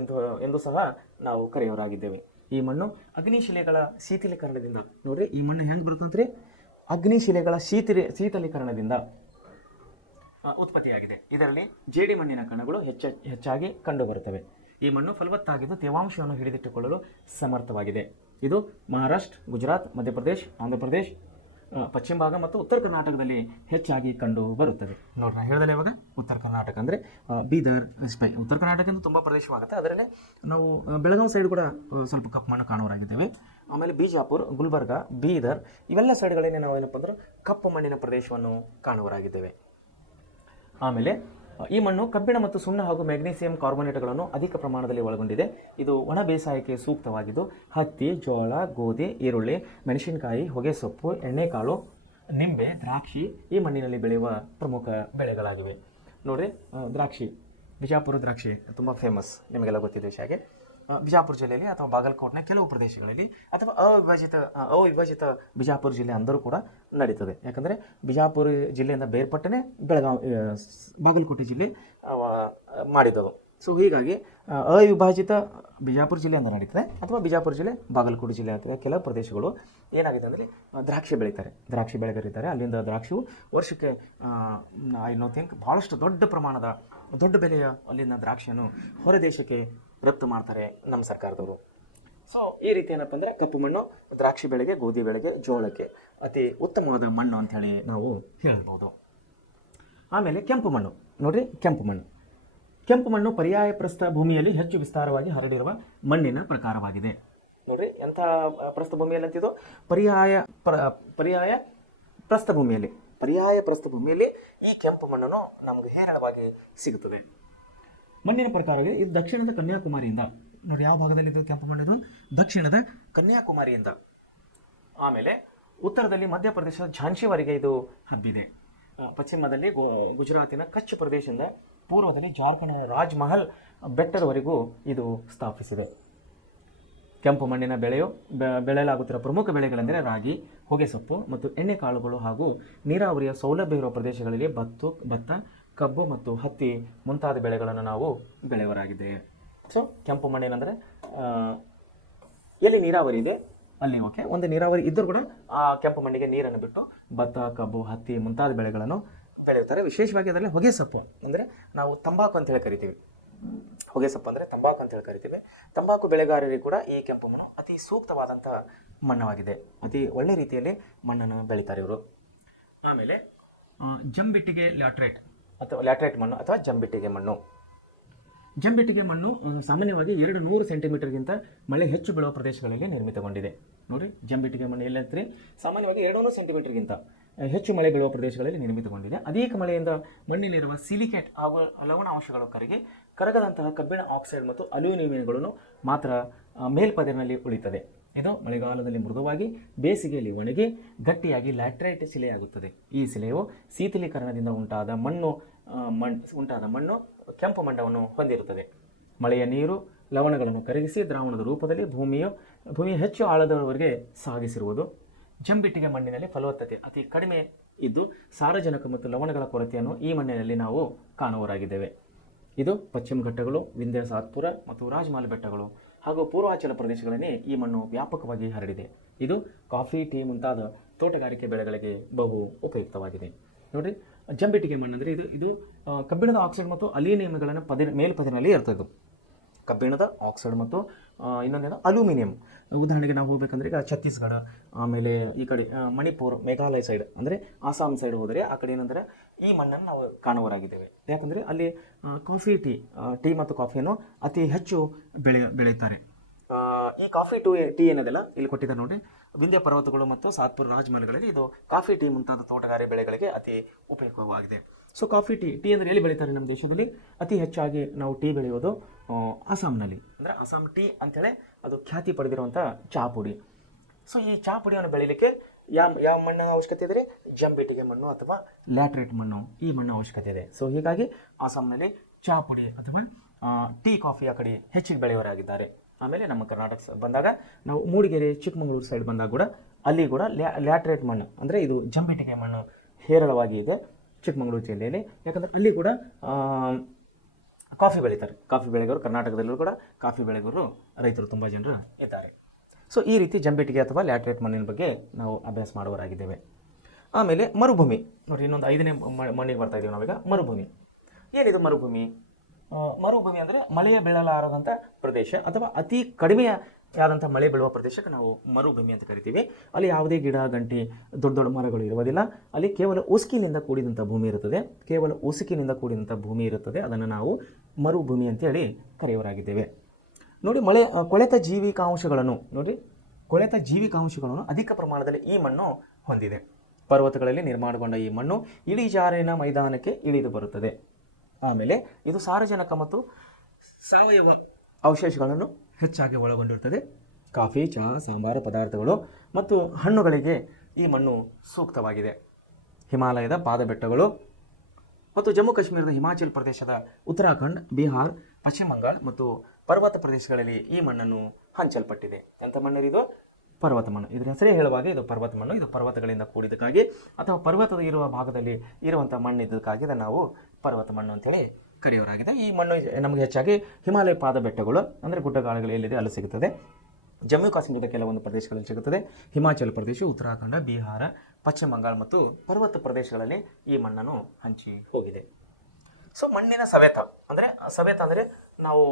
ಎಂದು ಸಹ ನಾವು ಕರೆಯೋರಾಗಿದ್ದೇವೆ. ಈ ಮಣ್ಣು ಅಗ್ನಿಶಿಲೆಗಳ ಶೀತಲೀಕರಣದಿಂದ, ನೋಡ್ರಿ ಈ ಮಣ್ಣು ಹೆಂಗೆ ಬರುತ್ತಂದ್ರೆ ಅಗ್ನಿಶಿಲೆಗಳ ಶೀತಲೀಕರಣದಿಂದ ಉತ್ಪತ್ತಿಯಾಗಿದೆ. ಇದರಲ್ಲಿ ಜೇಡಿ ಮಣ್ಣಿನ ಕಣಗಳು ಹೆಚ್ಚಾಗಿ ಕಂಡುಬರುತ್ತವೆ. ಈ ಮಣ್ಣು ಫಲವತ್ತಾಗಿದ್ದು ತೇವಾಂಶವನ್ನು ಹಿಡಿದಿಟ್ಟುಕೊಳ್ಳಲು ಸಮರ್ಥವಾಗಿದೆ. ಇದು ಮಹಾರಾಷ್ಟ್ರ, ಗುಜರಾತ್, ಮಧ್ಯಪ್ರದೇಶ, ಆಂಧ್ರಪ್ರದೇಶ, ಪಶ್ಚಿಮ ಭಾಗ ಮತ್ತು ಉತ್ತರ ಕರ್ನಾಟಕದಲ್ಲಿ ಹೆಚ್ಚಾಗಿ ಕಂಡು ಬರುತ್ತದೆ. ನೋಡ್ರಿ, ಹೇಳಿದ್ರೆ ಇವಾಗ ಉತ್ತರ ಕರ್ನಾಟಕ ಅಂದರೆ ಬೀದರ್, ಉತ್ತರ ಕರ್ನಾಟಕ ಅಂತ ತುಂಬ ಪ್ರದೇಶವಾಗುತ್ತೆ. ಅದರಲ್ಲೇ ನಾವು ಬೆಳಗಾವಿ ಸೈಡ್ ಕೂಡ ಸ್ವಲ್ಪ ಕಪ್ಪು ಮಣ್ಣು ಕಾಣೋರಾಗಿದ್ದೇವೆ. ಆಮೇಲೆ ಬಿಜಾಪುರ, ಗುಲ್ಬರ್ಗ, ಬೀದರ್ ಇವೆಲ್ಲ ಸೈಡ್ಗಳನ್ನೇ ನಾವು ಏನಪ್ಪ ಅಂದ್ರೆ ಕಪ್ಪು ಮಣ್ಣಿನ ಪ್ರದೇಶವನ್ನು ಕಾಣುವರಾಗಿದ್ದೇವೆ. ಆಮೇಲೆ ಈ ಮಣ್ಣು ಕಬ್ಬಿಣ ಮತ್ತು ಸುಣ್ಣ ಹಾಗೂ ಮ್ಯಾಗ್ನೀಸಿಯಂ ಕಾರ್ಬೋನೇಟ್ಗಳನ್ನು ಅಧಿಕ ಪ್ರಮಾಣದಲ್ಲಿ ಒಳಗೊಂಡಿದೆ. ಇದು ಒಣ ಬೇಸಾಯಕ್ಕೆ ಸೂಕ್ತವಾಗಿದ್ದು ಹತ್ತಿ, ಜೋಳ, ಗೋಧಿ, ಈರುಳ್ಳಿ, ಮೆಣಸಿನಕಾಯಿ, ಹೊಗೆಸೊಪ್ಪು, ಎಣ್ಣೆಕಾಳು, ನಿಂಬೆ, ದ್ರಾಕ್ಷಿ ಈ ಮಣ್ಣಿನಲ್ಲಿ ಬೆಳೆಯುವ ಪ್ರಮುಖ ಬೆಳೆಗಳಾಗಿವೆ. ನೋಡಿರಿ, ದ್ರಾಕ್ಷಿ, ಬಿಜಾಪುರ ದ್ರಾಕ್ಷಿ ತುಂಬ ಫೇಮಸ್, ನಿಮಗೆಲ್ಲ ಗೊತ್ತಿದೆ ವಿಷಯ. ಬಿಜಾಪುರ ಜಿಲ್ಲೆಯಲ್ಲಿ ಅಥವಾ ಬಾಗಲಕೋಟೆನ ಕೆಲವು ಪ್ರದೇಶಗಳಲ್ಲಿ ಅಥವಾ ಅವಿಭಜಿತ ಬಿಜಾಪುರ ಜಿಲ್ಲೆ ಅಂದರೂ ಕೂಡ ನಡೀತದೆ. ಯಾಕಂದರೆ ಬಿಜಾಪುರ ಜಿಲ್ಲೆಯಿಂದ ಬೇರ್ಪಟ್ಟನೆ ಬಾಗಲಕೋಟೆ ಜಿಲ್ಲೆ ಮಾಡಿದ್ದದು. ಸೊ ಹೀಗಾಗಿ ಅವಿಭಜಿತ ಬಿಜಾಪುರ ಜಿಲ್ಲೆ ಅಂತ ನಡೀತದೆ, ಅಥವಾ ಬಿಜಾಪುರ ಜಿಲ್ಲೆ ಬಾಗಲಕೋಟೆ ಜಿಲ್ಲೆ ಅಂತ ಕೆಲವು ಪ್ರದೇಶಗಳು ಏನಾಗಿದೆ ಅಂದರೆ ದ್ರಾಕ್ಷಿ ಬೆಳೀತಾರೆ, ದ್ರಾಕ್ಷಿ ಬೆಳೆಗರಿದ್ದಾರೆ. ಅಲ್ಲಿಂದ ದ್ರಾಕ್ಷಿಯು ವರ್ಷಕ್ಕೆ ಐ ಥಿಂಕ್ ಭಾಳಷ್ಟು ದೊಡ್ಡ ಪ್ರಮಾಣದ ದೊಡ್ಡ ಬೆಲೆಯ ಅಲ್ಲಿನ ದ್ರಾಕ್ಷಿಯನ್ನು ಹೊರ ದೇಶಕ್ಕೆ ರಫ್ತು ಮಾಡ್ತಾರೆ ನಮ್ಮ ಸರ್ಕಾರದವರು. ಸೊ ಈ ರೀತಿ ಏನಪ್ಪ ಅಂದರೆ ಕಪ್ಪು ಮಣ್ಣು ದ್ರಾಕ್ಷಿ ಬೆಳೆಗೆ, ಗೋಧಿ ಬೆಳೆಗೆ, ಜೋಳಕ್ಕೆ ಅತಿ ಉತ್ತಮವಾದ ಮಣ್ಣು ಅಂಥೇಳಿ ನಾವು ಹೇಳ್ಬೋದು. ಆಮೇಲೆ ಕೆಂಪು ಮಣ್ಣು ನೋಡಿರಿ, ಕೆಂಪು ಮಣ್ಣು ಪರ್ಯಾಯ ಪ್ರಸ್ಥ ಭೂಮಿಯಲ್ಲಿ ಹೆಚ್ಚು ವಿಸ್ತಾರವಾಗಿ ಹರಡಿರುವ ಮಣ್ಣಿನ ಪ್ರಕಾರವಾಗಿದೆ. ನೋಡಿರಿ ಎಂಥ ಪ್ರಸ್ಥಭೂಮಿಯಲ್ಲಿ ಅಂತಿದ್ದು, ಪರ್ಯಾಯ ಪ್ರಸ್ಥಭೂಮಿಯಲ್ಲಿ ಈ ಕೆಂಪು ಮಣ್ಣನ್ನು ನಮಗೆ ಹೇರಳವಾಗಿ ಸಿಗುತ್ತದೆ. ಮಣ್ಣಿನ ಪ್ರಕಾರವಾಗಿ ಇದು ದಕ್ಷಿಣದ ಕನ್ಯಾಕುಮಾರಿಯಿಂದ, ನೋಡಿ ಯಾವ ಭಾಗದಲ್ಲಿ ಇದು ಕೆಂಪು ಮಣ್ಣಿದು, ದಕ್ಷಿಣದ ಕನ್ಯಾಕುಮಾರಿಯಿಂದ, ಆಮೇಲೆ ಉತ್ತರದಲ್ಲಿ ಮಧ್ಯಪ್ರದೇಶದ ಝಾನ್ಸಿವರೆಗೆ ಇದು ಹಬ್ಬಿದೆ. ಪಶ್ಚಿಮದಲ್ಲಿ ಗುಜರಾತಿನ ಕಚ್ ಪ್ರದೇಶದಿಂದ, ಪೂರ್ವದಲ್ಲಿ ಜಾರ್ಖಂಡ್ನ ರಾಜ್ಮಹಲ್ ಬೆಟ್ಟದವರೆಗೂ ಇದು ಸ್ಥಾಪಿಸಿದೆ. ಕೆಂಪು ಮಣ್ಣಿನ ಬೆಳೆಯಲಾಗುತ್ತಿರುವ ಪ್ರಮುಖ ಬೆಳೆಗಳೆಂದರೆ ರಾಗಿ, ಹೊಗೆಸೊಪ್ಪು ಮತ್ತು ಎಣ್ಣೆಕಾಳುಗಳು ಹಾಗೂ ನೀರಾವರಿಯ ಸೌಲಭ್ಯ ಇರುವ ಪ್ರದೇಶಗಳಲ್ಲಿ ಭತ್ತ, ಕಬ್ಬು ಮತ್ತು ಹತ್ತಿ ಮುಂತಾದ ಬೆಳೆಗಳನ್ನು ನಾವು ಬೆಳೆಯವರಾಗಿದ್ದೇವೆ. ಸೊ ಕೆಂಪು ಮಣ್ಣಿನಂದರೆ ಎಲ್ಲಿ ನೀರಾವರಿ ಇದೆ ಅಲ್ಲಿ ಓಕೆ, ಒಂದು ನೀರಾವರಿ ಇದ್ದರೂ ಕೂಡ ಆ ಕೆಂಪು ಮಣ್ಣಿಗೆ ನೀರನ್ನು ಬಿಟ್ಟು ಭತ್ತ, ಕಬ್ಬು, ಹತ್ತಿ ಮುಂತಾದ ಬೆಳೆಗಳನ್ನು ಬೆಳೆಯುತ್ತಾರೆ. ವಿಶೇಷವಾಗಿ ಅದರಲ್ಲಿ ಹೊಗೆಸೊಪ್ಪು ಅಂದರೆ ನಾವು ತಂಬಾಕು ಅಂತ ಹೇಳಿ ಕರಿತೀವಿ. ಹೊಗೆಸೊಪ್ಪು ಅಂದರೆ ತಂಬಾಕು ಅಂತ ಹೇಳಿ ಕರಿತೀವಿ. ತಂಬಾಕು ಬೆಳೆಗಾರರಿಗೆ ಕೂಡ ಈ ಕೆಂಪು ಮಣ್ಣು ಅತಿ ಸೂಕ್ತವಾದಂಥ ಮಣ್ಣವಾಗಿದೆ. ಅತಿ ಒಳ್ಳೆ ರೀತಿಯಲ್ಲಿ ಮಣ್ಣನ್ನು ಬೆಳೀತಾರೆ ಇವರು. ಆಮೇಲೆ ಜಂಬಿಟ್ಟಿಗೆ ಲ್ಯಾಟ್ರೈಟ್ ಮಣ್ಣು ಅಥವಾ ಜಂಬಿಟ್ಟಿಗೆ ಮಣ್ಣು ಸಾಮಾನ್ಯವಾಗಿ 200 ಸೆಂಟಿಮೀಟರ್ಗಿಂತ ಮಳೆ ಹೆಚ್ಚು ಬೀಳುವ ಪ್ರದೇಶಗಳಲ್ಲಿ ನಿರ್ಮಿತಗೊಂಡಿದೆ. ನೋಡಿ, ಜಂಬಿಟ್ಟಿಗೆ ಮಣ್ಣು ಎಲ್ಲಂತ್ರಿ ಸಾಮಾನ್ಯವಾಗಿ 200 ಸೆಂಟಿಮೀಟರ್ಗಿಂತ ಹೆಚ್ಚು ಮಳೆ ಬೀಳುವ ಪ್ರದೇಶಗಳಲ್ಲಿ ನಿರ್ಮಿತಗೊಂಡಿದೆ. ಅಧಿಕ ಮಳೆಯಿಂದ ಮಣ್ಣಿನಲ್ಲಿರುವ ಸಿಲಿಕೇಟ್ ಹಾಗೂ ಲವಣಾಂಶಗಳು ಕರಗದಂತಹ ಕಬ್ಬಿಣ ಆಕ್ಸೈಡ್ ಮತ್ತು ಅಲ್ಯೂಮಿನಿಯಂಗಳನ್ನು ಮಾತ್ರ ಮೇಲ್ಪದರಿನಲ್ಲಿ ಉಳಿತದೆ. ಇದು ಮಳೆಗಾಲದಲ್ಲಿ ಮೃದುವಾಗಿ, ಬೇಸಿಗೆಯಲ್ಲಿ ಒಣಗಿ ಗಟ್ಟಿಯಾಗಿ ಲ್ಯಾಟ್ರೈಟ್ ಶಿಲೆಯಾಗುತ್ತದೆ. ಈ ಶಿಲೆಯು ಶೀತಲೀಕರಣದಿಂದ ಉಂಟಾದ ಮಣ್ಣು ಕೆಂಪು ಮಣ್ಣವನ್ನು ಹೊಂದಿರುತ್ತದೆ. ಮಳೆಯ ನೀರು ಲವಣಗಳನ್ನು ಕರಗಿಸಿ ದ್ರಾವಣದ ರೂಪದಲ್ಲಿ ಭೂಮಿಯ ಹೆಚ್ಚು ಆಳದವರೆಗೆ ಸಾಗಿಸಿರುವುದು. ಜಂಬಿಟ್ಟಿಗೆ ಮಣ್ಣಿನಲ್ಲಿ ಫಲವತ್ತತೆ ಅತಿ ಕಡಿಮೆ ಇದ್ದು ಸಾರಜನಕ ಮತ್ತು ಲವಣಗಳ ಕೊರತೆಯನ್ನು ಈ ಮಣ್ಣಿನಲ್ಲಿ ನಾವು ಕಾಣುವರಾಗಿದ್ದೇವೆ. ಇದು ಪಶ್ಚಿಮ ಘಟ್ಟಗಳು, ವಿಂಧ್ಯ ಸಾತ್ಪುರ ಮತ್ತು ರಾಜಮಹಲ್ ಬೆಟ್ಟಗಳು ಹಾಗೂ ಪೂರ್ವಾಂಚಲ ಪ್ರದೇಶಗಳನ್ನೇ ಈ ಮಣ್ಣು ವ್ಯಾಪಕವಾಗಿ ಹರಡಿದೆ. ಇದು ಕಾಫಿ, ಟೀ ಮುಂತಾದ ತೋಟಗಾರಿಕೆ ಬೆಳೆಗಳಿಗೆ ಬಹು ಉಪಯುಕ್ತವಾಗಿದೆ. ನೋಡಿರಿ, ಜಂಬಿಟ್ಟಿಗೆ ಮಣ್ಣು ಅಂದರೆ ಇದು ಕಬ್ಬಿಣದ ಆಕ್ಸೈಡ್ ಮತ್ತು ಅಲ್ಯೂಮಿನಿಯಂಗಳನ್ನು ಮೇಲ್ಪದರಿನಲ್ಲಿ ಇರ್ತದೆ. ಕಬ್ಬಿಣದ ಆಕ್ಸೈಡ್ ಮತ್ತು ಇನ್ನೊಂದೇನು ಅಲ್ಯೂಮಿನಿಯಂ. ಉದಾಹರಣೆಗೆ ನಾವು ಹೋಗ್ಬೇಕಂದ್ರೆ ಈಗ ಛತ್ತೀಸ್ಗಢ, ಆಮೇಲೆ ಈ ಕಡೆ ಮಣಿಪುರ್, ಮೇಘಾಲಯ ಸೈಡ್ ಅಂದರೆ ಆಸಾಮ್ ಸೈಡ್ ಹೋದರೆ ಆ ಕಡೆ ಏನಂದರೆ ಈ ಮಣ್ಣನ್ನು ನಾವು ಕಾಣುವರಾಗಿದ್ದೇವೆ. ಯಾಕಂದರೆ ಅಲ್ಲಿ ಕಾಫಿ, ಟೀ ಮತ್ತು ಕಾಫಿಯನ್ನು ಅತಿ ಹೆಚ್ಚು ಬೆಳೆಯುತ್ತಾರೆ. ಈ ಕಾಫಿ ಟೀ ಏನದಲ್ಲ ಇಲ್ಲಿ ಕೊಟ್ಟಿದ್ದಾರೆ ನೋಡಿ, ವಿಂಧ್ಯ ಪರ್ವತಗಳು ಮತ್ತು ಸಾತ್ಪುರ ರಾಜಮಹಲ್ಗಳಲ್ಲಿ ಇದು ಕಾಫಿ, ಟೀ ಮುಂತಾದ ತೋಟಗಾರಿಕೆ ಬೆಳೆಗಳಿಗೆ ಅತಿ ಉಪಯುಕ್ತವಾಗಿದೆ. ಸೊ ಕಾಫಿ, ಟೀ ಅಂದರೆ ಎಲ್ಲಿ ಬೆಳೀತಾರೆ ನಮ್ಮ ದೇಶದಲ್ಲಿ? ಅತಿ ಹೆಚ್ಚಾಗಿ ನಾವು ಟೀ ಬೆಳೆಯೋದು ಅಸ್ಸಾಂನಲ್ಲಿ. ಅಂದರೆ ಅಸ್ಸಾಂ ಟೀ ಅಂತೇಳಿ ಅದು ಖ್ಯಾತಿ ಪಡೆದಿರುವಂಥ ಚಹಾ ಪುಡಿ. ಸೊ ಈ ಚಹಾ ಪುಡಿಯನ್ನು ಬೆಳೀಲಿಕ್ಕೆ ಯಾವ ಮಣ್ಣಿನ ಅವಶ್ಯಕತೆ ಇದೆ? ಜಂಬಿಟ್ಟಿಗೆ ಮಣ್ಣು ಅಥವಾ ಲ್ಯಾಟ್ರೈಟ್ ಮಣ್ಣು, ಈ ಮಣ್ಣು ಅವಶ್ಯಕತೆ ಇದೆ. ಸೊ ಹೀಗಾಗಿ ಅಸ್ಸಾಂನಲ್ಲಿ ಚಹಾ ಪುಡಿ ಅಥವಾ ಟೀ, ಕಾಫಿ ಆ ಕಡೆ ಹೆಚ್ಚಿಗೆ ಬೆಳೆಯವರಾಗಿದ್ದಾರೆ. ಆಮೇಲೆ ನಮ್ಮ ಕರ್ನಾಟಕ ಬಂದಾಗ ನಾವು ಮೂಡಿಗೆರೆ, ಚಿಕ್ಕಮಗಳೂರು ಸೈಡ್ ಬಂದಾಗ ಕೂಡ ಅಲ್ಲಿ ಕೂಡ ಲ್ಯಾಟ್ರೈಟ್ ಮಣ್ಣು ಅಂದರೆ ಇದು ಜಂಬಿಟ್ಟಿಗೆ ಮಣ್ಣು ಹೇರಳವಾಗಿ ಇದೆ ಚಿಕ್ಕಮಗಳೂರು ಜಿಲ್ಲೆಯಲ್ಲಿ. ಯಾಕಂದರೆ ಅಲ್ಲಿ ಕೂಡ ಕಾಫಿ ಬೆಳೀತಾರೆ. ಕಾಫಿ ಬೆಳೆಗಾರರು ಕರ್ನಾಟಕದಲ್ಲೂ ಕೂಡ ಕಾಫಿ ಬೆಳೆಗಾರರು ರೈತರು ತುಂಬ ಜನರು ಇದ್ದಾರೆ. ಸೊ ಈ ರೀತಿ ಜಂಬಿಟ್ಟಿಗೆ ಅಥವಾ ಲ್ಯಾಟ್ರೈಟ್ ಮಣ್ಣಿನ ಬಗ್ಗೆ ನಾವು ಅಭ್ಯಾಸ ಮಾಡುವರಾಗಿದ್ದೇವೆ. ಆಮೇಲೆ ಮರುಭೂಮಿ ನೋಡಿ, ಇನ್ನೊಂದು 5ನೇ ಮಣ್ಣಿಗೆ ಬರ್ತಾ ಇದ್ದೀವಿ ನಾವೀಗ. ಮರುಭೂಮಿ ಏನಿದು? ಮರುಭೂಮಿ ಅಂದರೆ ಮಳೆಯ ಬೀಳಲಾರದಂಥ ಪ್ರದೇಶ ಅಥವಾ ಅತಿ ಕಡಿಮೆಯಾದಂಥ ಮಳೆ ಬೀಳುವ ಪ್ರದೇಶಕ್ಕೆ ನಾವು ಮರುಭೂಮಿ ಅಂತ ಕರಿತೀವಿ. ಅಲ್ಲಿ ಯಾವುದೇ ಗಿಡ, ಗಂಟಿ, ದೊಡ್ಡ ದೊಡ್ಡ ಮರಗಳು ಇರುವುದಿಲ್ಲ. ಅಲ್ಲಿ ಕೇವಲ ಉಸುಕಿನಿಂದ ಕೂಡಿದಂಥ ಭೂಮಿ ಇರುತ್ತದೆ. ಅದನ್ನು ನಾವು ಮರುಭೂಮಿ ಅಂತೇಳಿ ಕರೆಯುವರಾಗಿದ್ದೇವೆ. ನೋಡಿ, ಕೊಳೆತ ಜೀವಿಕಾಂಶಗಳನ್ನು ಅಧಿಕ ಪ್ರಮಾಣದಲ್ಲಿ ಈ ಮಣ್ಣು ಹೊಂದಿದೆ. ಪರ್ವತಗಳಲ್ಲಿ ನಿರ್ಮಾಣಗೊಂಡ ಈ ಮಣ್ಣು ಇಳಿಜಾರಿನ ಮೈದಾನಕ್ಕೆ ಇಳಿದು ಬರುತ್ತದೆ. ಆಮೇಲೆ ಇದು ಸಾರಜನಕ ಮತ್ತು ಸಾವಯವ ಅವಶೇಷಗಳನ್ನು ಹೆಚ್ಚಾಗಿ ಒಳಗೊಂಡಿರುತ್ತದೆ. ಕಾಫಿ, ಚಹಾ, ಸಾಂಬಾರು ಪದಾರ್ಥಗಳು ಮತ್ತು ಹಣ್ಣುಗಳಿಗೆ ಈ ಮಣ್ಣು ಸೂಕ್ತವಾಗಿದೆ. ಹಿಮಾಲಯದ ಪಾದಬೆಟ್ಟಗಳು ಮತ್ತು ಜಮ್ಮು ಕಾಶ್ಮೀರದ ಹಿಮಾಚಲ ಪ್ರದೇಶದ ಉತ್ತರಾಖಂಡ್, ಬಿಹಾರ್, ಪಶ್ಚಿಮ ಬಂಗಾಳ ಮತ್ತು ಪರ್ವತ ಪ್ರದೇಶಗಳಲ್ಲಿ ಈ ಮಣ್ಣನ್ನು ಹಂಚಲ್ಪಟ್ಟಿದೆ. ಎಂಥ ಮಣ್ಣು ಇದು? ಪರ್ವತ ಮಣ್ಣು. ಇದರ ಹೆಸರೇ ಹೇಳುವಾಗ ಇದು ಪರ್ವತ ಮಣ್ಣು. ಇದು ಪರ್ವತಗಳಿಂದ ಕೂಡಿದ್ದಕ್ಕಾಗಿ ಅಥವಾ ಪರ್ವತದ ಇರುವ ಭಾಗದಲ್ಲಿ ಇರುವಂಥ ಮಣ್ಣು ಇದ್ದಕ್ಕಾಗಿ ಇದನ್ನು ನಾವು ಪರ್ವತ ಮಣ್ಣು ಅಂತೇಳಿ ಕರೆಯೋರಾಗಿದೆ. ಈ ಮಣ್ಣು ನಮಗೆ ಹೆಚ್ಚಾಗಿ ಹಿಮಾಲಯ ಪಾದ ಬೆಟ್ಟಗಳು ಅಂದರೆ ಗುಡ್ಡಗಾಡುಗಳು ಎಲ್ಲಿದೆ ಅಲ್ಲಿ ಸಿಗುತ್ತದೆ. ಜಮ್ಮು ಕಾಶ್ಮೀರದ ಕೆಲವೊಂದು ಪ್ರದೇಶಗಳಲ್ಲಿ ಸಿಗುತ್ತದೆ. ಹಿಮಾಚಲ ಪ್ರದೇಶ, ಉತ್ತರಾಖಂಡ, ಬಿಹಾರ, ಪಶ್ಚಿಮ ಬಂಗಾಳ ಮತ್ತು ಪರ್ವತ ಪ್ರದೇಶಗಳಲ್ಲಿ ಈ ಮಣ್ಣನ್ನು ಹಂಚಿ ಹೋಗಿದೆ. ಸೊ ಮಣ್ಣಿನ ಸವೆತ ಅಂದರೆ ಸವೆತ ಅಂದರೆ ನಾವು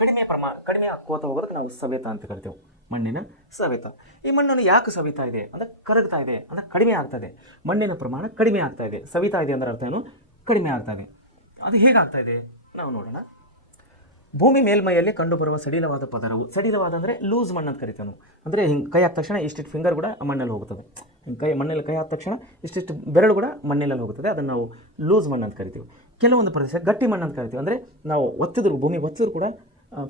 ಕಡಿಮೆ ಆಕೋತ ಹೋಗೋದಕ್ಕೆ ನಾವು ಸವೆತ ಅಂತ ಕರಿತೇವೆ. ಮಣ್ಣಿನ ಸವೆತ. ಈ ಮಣ್ಣನ್ನು ಯಾಕೆ ಸವಿತಾ ಇದೆ ಅಂದರೆ ಕರಗ್ತಾ ಇದೆ ಅಂದರೆ ಕಡಿಮೆ ಆಗ್ತಾ ಇದೆ, ಮಣ್ಣಿನ ಪ್ರಮಾಣ ಕಡಿಮೆ ಆಗ್ತಾ ಇದೆ. ಸವಿತಾ ಇದೆ ಅಂದರೆ ಅರ್ಥ ಏನು? ಕಡಿಮೆ ಆಗ್ತಾ ಇದೆ. ಅದು ಹೇಗಾಗ್ತಾ ಇದೆ ನಾವು ನೋಡೋಣ. ಭೂಮಿ ಮೇಲ್ಮೈಯಲ್ಲಿ ಕಂಡುಬರುವ ಸಡಿಲವಾದ ಪದರವು, ಸಡಿಲವಾದ ಅಂದರೆ ಲೂಸ್ ಮಣ್ಣು ಅಂತ ಕರಿತೇವೆ ನಾವು. ಅಂದರೆ ಹಿಂಗೆ ಕೈ ಹಾಕಿದ ತಕ್ಷಣ ಇಷ್ಟಿಷ್ಟು ಫಿಂಗರ್ ಕೂಡ ಮಣ್ಣಲ್ಲಿ ಹೋಗುತ್ತದೆ. ಹಿಂಗೆ ಮಣ್ಣಲ್ಲಿ ಕೈ ಹಾಕಿದ ತಕ್ಷಣ ಇಷ್ಟಿಷ್ಟು ಬೆರಳು ಕೂಡ ಮಣ್ಣಲ್ಲಿ ಹೋಗುತ್ತದೆ. ಅದನ್ನು ನಾವು ಲೂಸ್ ಮಣ್ಣು ಅಂತ ಕರಿತೀವಿ. ಕೆಲವೊಂದು ಪ್ರದೇಶ ಗಟ್ಟಿ ಮಣ್ಣು ಅಂತ ಕರಿತೀವಿ. ಅಂದರೆ ನಾವು ಭೂಮಿ ಒತ್ತಿದ್ರು ಕೂಡ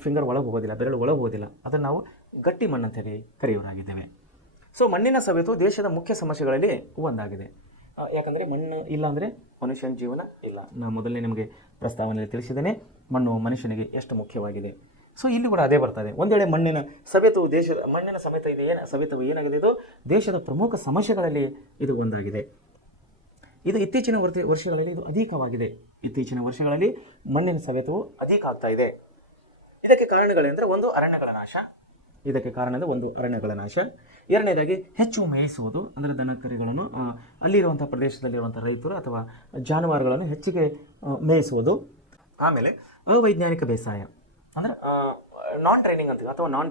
ಫಿಂಗರ್ ಒಳಗೆ ಹೋಗೋದಿಲ್ಲ, ಬೆರಳು ಒಳಗೆ ಹೋಗೋದಿಲ್ಲ. ಅದನ್ನು ನಾವು ಗಟ್ಟಿ ಮಣ್ಣು ಅಂತೇಳಿ ಕರೆಯೋರಾಗಿದ್ದೇವೆ. ಸೊ ಮಣ್ಣಿನ ಸವೆತು ದೇಶದ ಮುಖ್ಯ ಸಮಸ್ಯೆಗಳಲ್ಲಿ ಒಂದಾಗಿದೆ. ಯಾಕಂದರೆ ಮಣ್ಣು ಇಲ್ಲ ಅಂದರೆ ಮನುಷ್ಯನ ಜೀವನ ಇಲ್ಲ. ನಾನು ಮೊದಲನೇ ನಿಮಗೆ ಪ್ರಸ್ತಾವನೆಯಲ್ಲಿ ತಿಳಿಸಿದ್ದೇನೆ ಮಣ್ಣು ಮನುಷ್ಯನಿಗೆ ಎಷ್ಟು ಮುಖ್ಯವಾಗಿದೆ. ಸೊ ಇಲ್ಲಿ ಕೂಡ ಅದೇ ಬರ್ತದೆ. ಒಂದೆಡೆ ಮಣ್ಣಿನ ಸವೆತವು ಏನಾಗಿದೆ, ಇದು ದೇಶದ ಪ್ರಮುಖ ಸಮಸ್ಯೆಗಳಲ್ಲಿ ಇದು ಒಂದಾಗಿದೆ. ಇದು ಇತ್ತೀಚಿನ ವರ್ಷಗಳಲ್ಲಿ ಇದು ಅಧಿಕವಾಗಿದೆ. ಇತ್ತೀಚಿನ ವರ್ಷಗಳಲ್ಲಿ ಮಣ್ಣಿನ ಸವೆತವು ಅಧಿಕ ಆಗ್ತಾ ಇದೆ. ಇದಕ್ಕೆ ಕಾರಣಗಳೆಂದರೆ ಒಂದು ಅರಣ್ಯಗಳ ನಾಶ, ಎರಡನೇದಾಗಿ ಹೆಚ್ಚು ಮೇಯಿಸುವುದು, ಅಂದರೆ ದನ ಕರುಗಳನ್ನು ಅಲ್ಲಿರುವಂಥ ಪ್ರದೇಶದಲ್ಲಿರುವಂಥ ರೈತರು ಅಥವಾ ಜಾನುವಾರುಗಳನ್ನು ಹೆಚ್ಚಿಗೆ ಮೇಯಿಸುವುದು. ಆಮೇಲೆ ಅವೈಜ್ಞಾನಿಕ ಬೇಸಾಯ, ಅಂದರೆ ನಾನ್ ಟ್ರೈನಿಂಗ್ ಅಂತ ಅಥವಾ ನಾನ್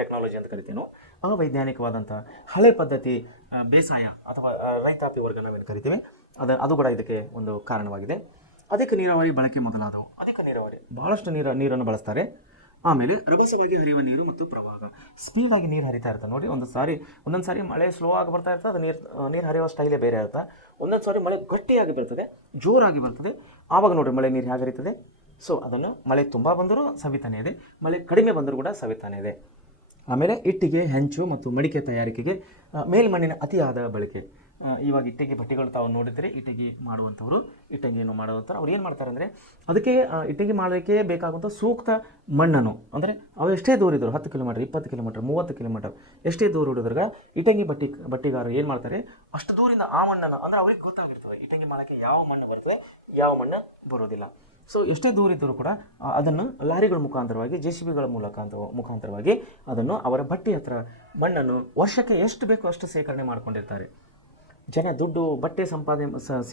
ಟೆಕ್ನಾಲಜಿ ಅಂತ ಕರಿತೀವಿ. ಅವೈಜ್ಞಾನಿಕವಾದಂಥ ಹಳೆ ಪದ್ಧತಿ ಬೇಸಾಯ ಅಥವಾ ರೈತಾಪಿ ವರ್ಗ ನಾವೇನು ಕರಿತೀವಿ ಅದು ಕೂಡ ಇದಕ್ಕೆ ಒಂದು ಕಾರಣವಾಗಿದೆ. ಅಧಿಕ ನೀರಾವರಿ ಬಳಕೆ ಮೊದಲಾದವು. ಬಹಳಷ್ಟು ನೀರನ್ನು ಬಳಸ್ತಾರೆ. ಆಮೇಲೆ ರಭಸವಾಗಿ ಹರಿಯುವ ನೀರು ಮತ್ತು ಪ್ರವಾಹ, ಸ್ಪೀಡಾಗಿ ನೀರು ಹರಿತಾ ಇರ್ತದೆ ನೋಡಿ. ಒಂದೊಂದು ಸಾರಿ ಮಳೆ ಸ್ಲೋ ಆಗಿ ಬರ್ತಾ ಇರ್ತದೆ, ಅದು ನೀರು ಹರಿಯುವ ಸ್ಟೈಲೇ ಬೇರೆ ಇರುತ್ತೆ. ಒಂದೊಂದು ಸಾರಿ ಮಳೆ ಗಟ್ಟಿಯಾಗಿ ಬರ್ತದೆ, ಜೋರಾಗಿ ಬರ್ತದೆ. ಆವಾಗ ನೋಡಿರಿ ಮಳೆ ನೀರು ಹೇಗೆ ಹರಿತದೆ. ಸೊ ಅದನ್ನು ಮಳೆ ತುಂಬ ಬಂದರೂ ಸವಿತಾನೇ ಇದೆ, ಮಳೆ ಕಡಿಮೆ ಬಂದರೂ ಕೂಡ ಸವಿತಾನೇ ಇದೆ. ಆಮೇಲೆ ಇಟ್ಟಿಗೆ, ಹೆಂಚು ಮತ್ತು ಮಡಿಕೆ ತಯಾರಿಕೆಗೆ ಮೇಲ್ಮಣ್ಣಿನ ಅತಿಯಾದ ಬಳಕೆ. ಇವಾಗ ಇಟ್ಟಿಗೆ ಭಟ್ಟಿಗಳು ತಾವು ನೋಡಿದರೆ ಇಟ್ಟಿಗೆಯನ್ನು ಮಾಡುವಂಥವ್ರು ಅವ್ರು ಏನು ಮಾಡ್ತಾರೆ ಅಂದರೆ ಅದಕ್ಕೆ ಇಟ್ಟಿಗೆ ಮಾಡೋಕ್ಕೆ ಬೇಕಾಗುವಂಥ ಸೂಕ್ತ ಮಣ್ಣನ್ನು, ಅಂದರೆ ಅವು ಎಷ್ಟೇ ದೂರ ಇದ್ದರು 10 ಕಿಲೋಮೀಟರ್ 20 ಕಿಲೋಮೀಟರ್ 30 ಕಿಲೋಮೀಟರ್ ಎಷ್ಟೇ ದೂರ ಹಿಡಿದ್ರಾಗ ಇಟ್ಟಿಗೆ ಬಟ್ಟಿಗಾರರು ಏನು ಮಾಡ್ತಾರೆ, ಅಷ್ಟು ದೂರಿಂದ ಆ ಮಣ್ಣನ್ನು, ಅಂದರೆ ಅವ್ರಿಗೆ ಗೊತ್ತಾಗಿರ್ತವೆ ಇಟ್ಟಿಗೆ ಮಾಡೋಕ್ಕೆ ಯಾವ ಮಣ್ಣು ಬರ್ತದೆ ಯಾವ ಮಣ್ಣು ಬರೋದಿಲ್ಲ. ಸೊ ಎಷ್ಟೇ ದೂರ ಇದ್ದರೂ ಕೂಡ ಅದನ್ನು ಲಾರಿಗಳ ಮುಖಾಂತರವಾಗಿ JCBಗಳ ಮುಖಾಂತರವಾಗಿ ಅದನ್ನು ಅವರ ಬಟ್ಟೆ ಹತ್ರ ಮಣ್ಣನ್ನು ವರ್ಷಕ್ಕೆ ಎಷ್ಟು ಬೇಕೋ ಅಷ್ಟು ಸೇಕರಣೆ ಮಾಡ್ಕೊಂಡಿರ್ತಾರೆ. ಜನ ದುಡ್ಡು ಬಟ್ಟೆ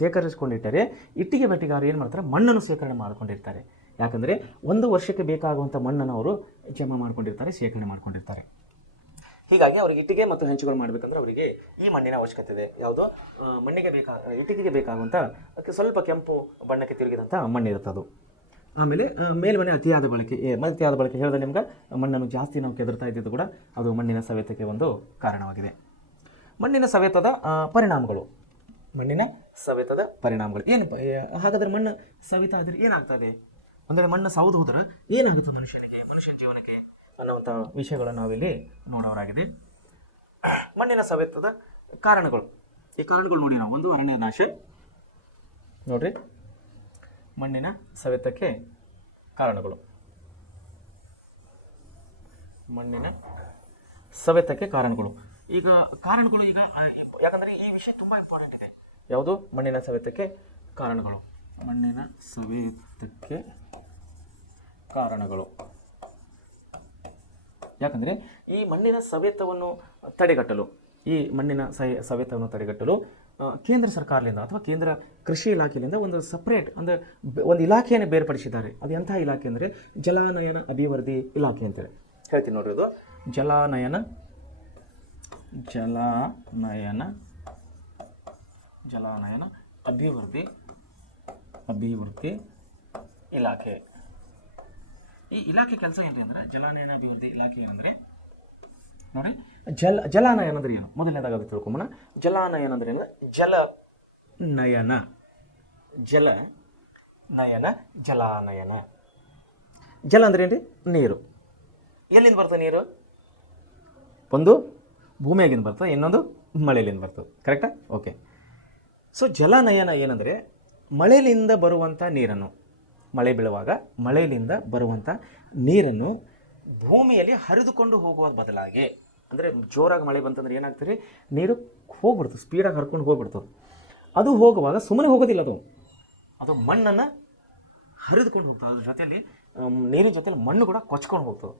ಸೇಕರಿಸ್ಕೊಂಡಿರ್ತಾರೆ. ಇಟ್ಟಿಗೆ ಬಟ್ಟಿಗಾರ ಏನು ಮಾಡ್ತಾರೆ, ಮಣ್ಣನ್ನು ಸೇಕರಣೆ ಮಾಡ್ಕೊಂಡಿರ್ತಾರೆ. ಯಾಕಂದರೆ ಒಂದು ವರ್ಷಕ್ಕೆ ಬೇಕಾಗುವಂಥ ಮಣ್ಣನ್ನು ಅವರು ಜಮಾ ಮಾಡ್ಕೊಂಡಿರ್ತಾರೆ, ಶೇಖರಣೆ ಮಾಡ್ಕೊಂಡಿರ್ತಾರೆ. ಹೀಗಾಗಿ ಅವ್ರಿಗೆ ಇಟ್ಟಿಗೆ ಮತ್ತು ಹೆಂಚುಗಳು ಮಾಡಬೇಕಂದ್ರೆ ಅವರಿಗೆ ಈ ಮಣ್ಣಿನ ಅವಶ್ಯಕತೆ ಇದೆ. ಯಾವುದೋ ಇಟ್ಟಿಗೆಗೆ ಬೇಕಾಗುವಂಥ ಸ್ವಲ್ಪ ಕೆಂಪು ಬಣ್ಣಕ್ಕೆ ತಿರುಗಿದಂಥ ಮಣ್ಣು ಇರುತ್ತದು. ಆಮೇಲೆ ಮೇಲ್ಮನೆ ಅತಿಯಾದ ಬಳಕೆ ಹೇಳಿದ್ರೆ ನಿಮ್ಗೆ ಮಣ್ಣನ್ನು ಜಾಸ್ತಿ ನಾವು ಕೆದರ್ತಾ ಇದ್ದಿದ್ದು ಕೂಡ ಅದು ಮಣ್ಣಿನ ಸವೆತಕ್ಕೆ ಒಂದು ಕಾರಣವಾಗಿದೆ. ಮಣ್ಣಿನ ಸವೆತದ ಪರಿಣಾಮಗಳು ಏನು? ಹಾಗಾದರೆ ಮಣ್ಣು ಸವಿತಾ ಆದರೆ ಏನಾಗ್ತದೆ, ಒಂದೆಡೆ ಮಣ್ಣು ಸೌದು ಹೋದ್ರೆ ಏನಾಗುತ್ತೆ ಮನುಷ್ಯನ ಜೀವನಕ್ಕೆ ಅನ್ನುವಂಥ ವಿಷಯಗಳನ್ನು ನಾವಿಲ್ಲಿ ನೋಡೋರಾಗಿದೆ. ಮಣ್ಣಿನ ಸವೆತದ ಕಾರಣಗಳು, ಈ ಕಾರಣಗಳು ನೋಡಿ ನಾವು. ಒಂದು ಅರಣ್ಯ ನಾಶ ನೋಡ್ರಿ, ಮಣ್ಣಿನ ಸವೆತಕ್ಕೆ ಕಾರಣಗಳು. ಈಗ ಯಾಕಂದರೆ ಈ ವಿಷಯ ತುಂಬ ಇಂಪಾರ್ಟೆಂಟ್ ಇದೆ. ಯಾವುದು? ಮಣ್ಣಿನ ಸವೆತಕ್ಕೆ ಕಾರಣಗಳು. ಯಾಕಂದರೆ ಈ ಮಣ್ಣಿನ ಸವೆತವನ್ನು ತಡೆಗಟ್ಟಲು ಕೇಂದ್ರ ಸರ್ಕಾರದಿಂದ ಅಥವಾ ಕೇಂದ್ರ ಕೃಷಿ ಇಲಾಖೆಯಿಂದ ಒಂದು ಸಪ್ರೇಟ್ ಒಂದು ಇಲಾಖೆಯನ್ನು ಬೇರ್ಪಡಿಸಿದ್ದಾರೆ. ಅದು ಎಂಥ ಇಲಾಖೆ ಅಂದರೆ ಜಲಾನಯನ ಅಭಿವೃದ್ಧಿ ಇಲಾಖೆ ಅಂತೇಳಿ ಹೇಳ್ತೀನಿ ನೋಡ್ರಿ. ಅದು ಜಲಾನಯನ ಅಭಿವೃದ್ಧಿ ಇಲಾಖೆ. ಈ ಇಲಾಖೆ ಕೆಲಸ ಏನ್ರಿ ಅಂದರೆ, ಜಲಾನಯನ ಅಭಿವೃದ್ಧಿ ಇಲಾಖೆ ಏನಂದರೆ ನೋಡಿ, ಜಲಾನಯನ ಅಂದ್ರೆ ಏನು ಮೊದಲನೇದಾಗ ಅದು ತಿಳ್ಕೊಂಬೋಣ. ಜಲಾನಯನ ಅಂದ್ರೆ ಏನು? ಜಲಾನಯನ. ಜಲ ಅಂದ್ರೆ ಏನ್ರಿ? ನೀರು. ಎಲ್ಲಿಂದ ಬರ್ತದೆ ನೀರು? ಒಂದು ಭೂಮಿಯಾಗಿಂದ ಬರ್ತದೆ, ಇನ್ನೊಂದು ಮಳೆಯಿಂದ ಬರ್ತದೆ. ಕರೆಕ್ಟಾ? ಓಕೆ. ಸೊ ಜಲಾನಯನ ಏನಂದರೆ ಮಳೆಯಿಂದ ಬರುವಂಥ ನೀರನ್ನು, ಮಳೆ ಬೀಳುವಾಗ ಮಳೆಯಿಂದ ಬರುವಂಥ ನೀರನ್ನು ಭೂಮಿಯಲ್ಲಿ ಹರಿದುಕೊಂಡು ಹೋಗುವ ಬದಲಾಗಿ, ಅಂದರೆ ಜೋರಾಗಿ ಮಳೆ ಬಂತಂದ್ರೆ ಏನಾಗ್ತದೆ, ನೀರು ಹೋಗ್ಬಿಡ್ತದೆ, ಸ್ಪೀಡಾಗಿ ಹರ್ಕೊಂಡು ಹೋಗ್ಬಿಡ್ತದೆ. ಅದು ಹೋಗುವಾಗ ಸುಮ್ಮನೆ ಹೋಗೋದಿಲ್ಲ, ಅದು ಮಣ್ಣನ್ನು ಹರಿದುಕೊಂಡು ಹೋಗ್ತದೆ. ಅದ್ರ ಜೊತೆಯಲ್ಲಿ ನೀರಿನ ಜೊತೆಯಲ್ಲಿ ಮಣ್ಣು ಕೂಡ ಕೊಚ್ಕೊಂಡು ಹೋಗ್ತದೆ.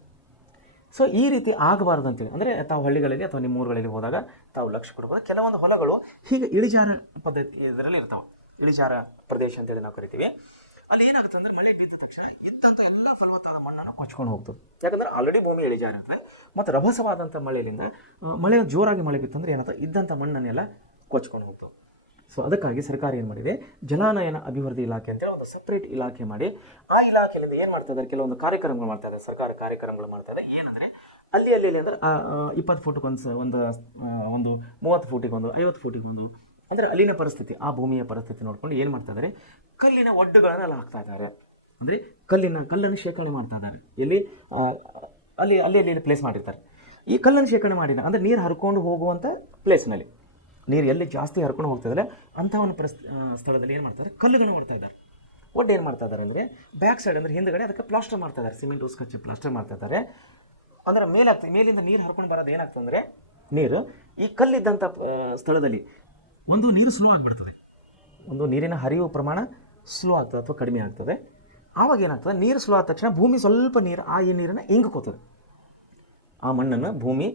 ಸೊ ಈ ರೀತಿ ಆಗಬಾರ್ದು ಅಂತೇಳಿ, ಅಂದರೆ ತಾವು ಹಳ್ಳಿಗಳಲ್ಲಿ ಅಥವಾ ನಿಮ್ಮ ಊರುಗಳಲ್ಲಿ ಹೋದಾಗ ತಾವು ಲಕ್ಷ್ಯ ಕೊಡ್ಬೋದು. ಕೆಲವೊಂದು ಹೊಲಗಳು ಹೀಗೆ ಇಳಿಜಾರ ಪದ್ಧತಿ ಇದರಲ್ಲಿ ಇರ್ತಾವೆ, ಇಳಿಜಾರ ಪ್ರದೇಶ ಅಂತೇಳಿ ನಾವು ಕರಿತೀವಿ. ಅಲ್ಲಿ ಏನಾಗುತ್ತೆ ಅಂದ್ರೆ ಮಳೆ ಬಿದ್ದ ತಕ್ಷಣ ಇದ್ದಂಥ ಎಲ್ಲ ಫಲವತ್ತಾದ ಮಣ್ಣನ್ನು ಕೊಚ್ಕೊಂಡು ಹೋಗ್ತದೆ. ಯಾಕಂದ್ರೆ ಆಲ್ರೆಡಿ ಭೂಮಿ ಇಳಿಜಾರಿರುತ್ತೆ ಮತ್ತು ರಭಸವಾದಂಥ ಮಳೆಯಿಂದ ಮಳೆ ಜೋರಾಗಿ ಮಳೆ ಬಿತ್ತಂದ್ರೆ ಏನಾಗ್ತದೆ ಇದ್ದಂಥ ಮಣ್ಣನ್ನೆಲ್ಲ ಕೊಚ್ಕೊಂಡು ಹೋಗ್ತವೆ. ಸೊ ಅದಕ್ಕಾಗಿ ಸರ್ಕಾರ ಏನು ಮಾಡಿದೆ, ಜಲಾನಯನ ಅಭಿವೃದ್ಧಿ ಇಲಾಖೆ ಅಂತೇಳಿ ಒಂದು ಸಪ್ರೇಟ್ ಇಲಾಖೆ ಮಾಡಿ ಆ ಇಲಾಖೆಯಿಂದ ಏನು ಮಾಡ್ತಾ ಇದ್ದಾರೆ, ಕೆಲವೊಂದು ಕಾರ್ಯಕ್ರಮಗಳು ಮಾಡ್ತಾ ಇದ್ದಾರೆ, ಸರ್ಕಾರ ಕಾರ್ಯಕ್ರಮಗಳು ಮಾಡ್ತಾ ಇದೆ. ಏನಂದರೆ ಅಲ್ಲಿ ಅಂದ್ರೆ 20 ಫೂಟಿಗೊಂದು ಒಂದು 30 ಫೂಟಿಗೊಂದು 50 ಫೂಟಿಗೊಂದು ಅಂದರೆ ಅಲ್ಲಿನ ಪರಿಸ್ಥಿತಿ, ಆ ಭೂಮಿಯ ಪರಿಸ್ಥಿತಿ ನೋಡ್ಕೊಂಡು ಏನು ಮಾಡ್ತಾ ಇದ್ದಾರೆ, ಕಲ್ಲಿನ ಒಡ್ಡುಗಳನ್ನೆಲ್ಲ ಹಾಕ್ತಾ ಇದ್ದಾರೆ. ಅಂದರೆ ಕಲ್ಲನ್ನು ಶೇಖರಣೆ ಮಾಡ್ತಾ ಇದ್ದಾರೆ. ಎಲ್ಲಿ ಅಲ್ಲಿ ಪ್ಲೇಸ್ ಮಾಡಿರ್ತಾರೆ. ಈ ಕಲ್ಲನ್ನು ಶೇಖರಣೆ ಮಾಡಿದ ಅಂದರೆ ನೀರು ಹರ್ಕೊಂಡು ಹೋಗುವಂಥ ಪ್ಲೇಸ್ನಲ್ಲಿ, ನೀರು ಎಲ್ಲಿ ಜಾಸ್ತಿ ಹರ್ಕೊಂಡು ಹೋಗ್ತಿದ್ದಾರೆ ಅಂಥ ಒಂದು ಸ್ಥಳದಲ್ಲಿ ಏನು ಮಾಡ್ತಾರೆ, ಕಲ್ಲುಗಳನ್ನು ಹೊಡ್ತಾ ಇದ್ದಾರೆ. ಒಡ್ಡು ಏನು ಮಾಡ್ತಾ ಇದ್ದಾರೆ ಅಂದರೆ ಬ್ಯಾಕ್ ಸೈಡ್ ಅಂದರೆ ಹಿಂದ್ಗಡೆ ಅದಕ್ಕೆ ಪ್ಲಾಸ್ಟರ್ ಮಾಡ್ತಾ ಇದ್ದಾರೆ, ಸಿಮೆಂಟ್ ಉಸ್ಕಚ್ಚಿ ಪ್ಲಾಸ್ಟರ್ ಮಾಡ್ತಾ ಇದ್ದಾರೆ. ಅಂದರೆ ಮೇಲಿಂದ ನೀರು ಹರ್ಕೊಂಡು ಬರೋದು ಏನಾಗ್ತದೆ ಅಂದರೆ, ನೀರು ಈ ಕಲ್ಲಿದ್ದಂಥ ಸ್ಥಳದಲ್ಲಿ ಒಂದು ನೀರು ಸ್ಲೋ ಆಗಿಬಿಡ್ತದೆ, ಒಂದು ನೀರಿನ ಹರಿಯುವ ಪ್ರಮಾಣ ಸ್ಲೋ ಆಗ್ತದೆ ಅಥವಾ ಕಡಿಮೆ ಆಗ್ತದೆ. ಆವಾಗ ಏನಾಗ್ತದೆ, ನೀರು ಸ್ಲೋ ಆದ ತಕ್ಷಣ ಭೂಮಿ ಸ್ವಲ್ಪ ನೀರು ಈ ನೀರನ್ನು ಇಂಗ್ಕೋತದೆ. ಆ ಮಣ್ಣನ್ನು ಭೂಮಿ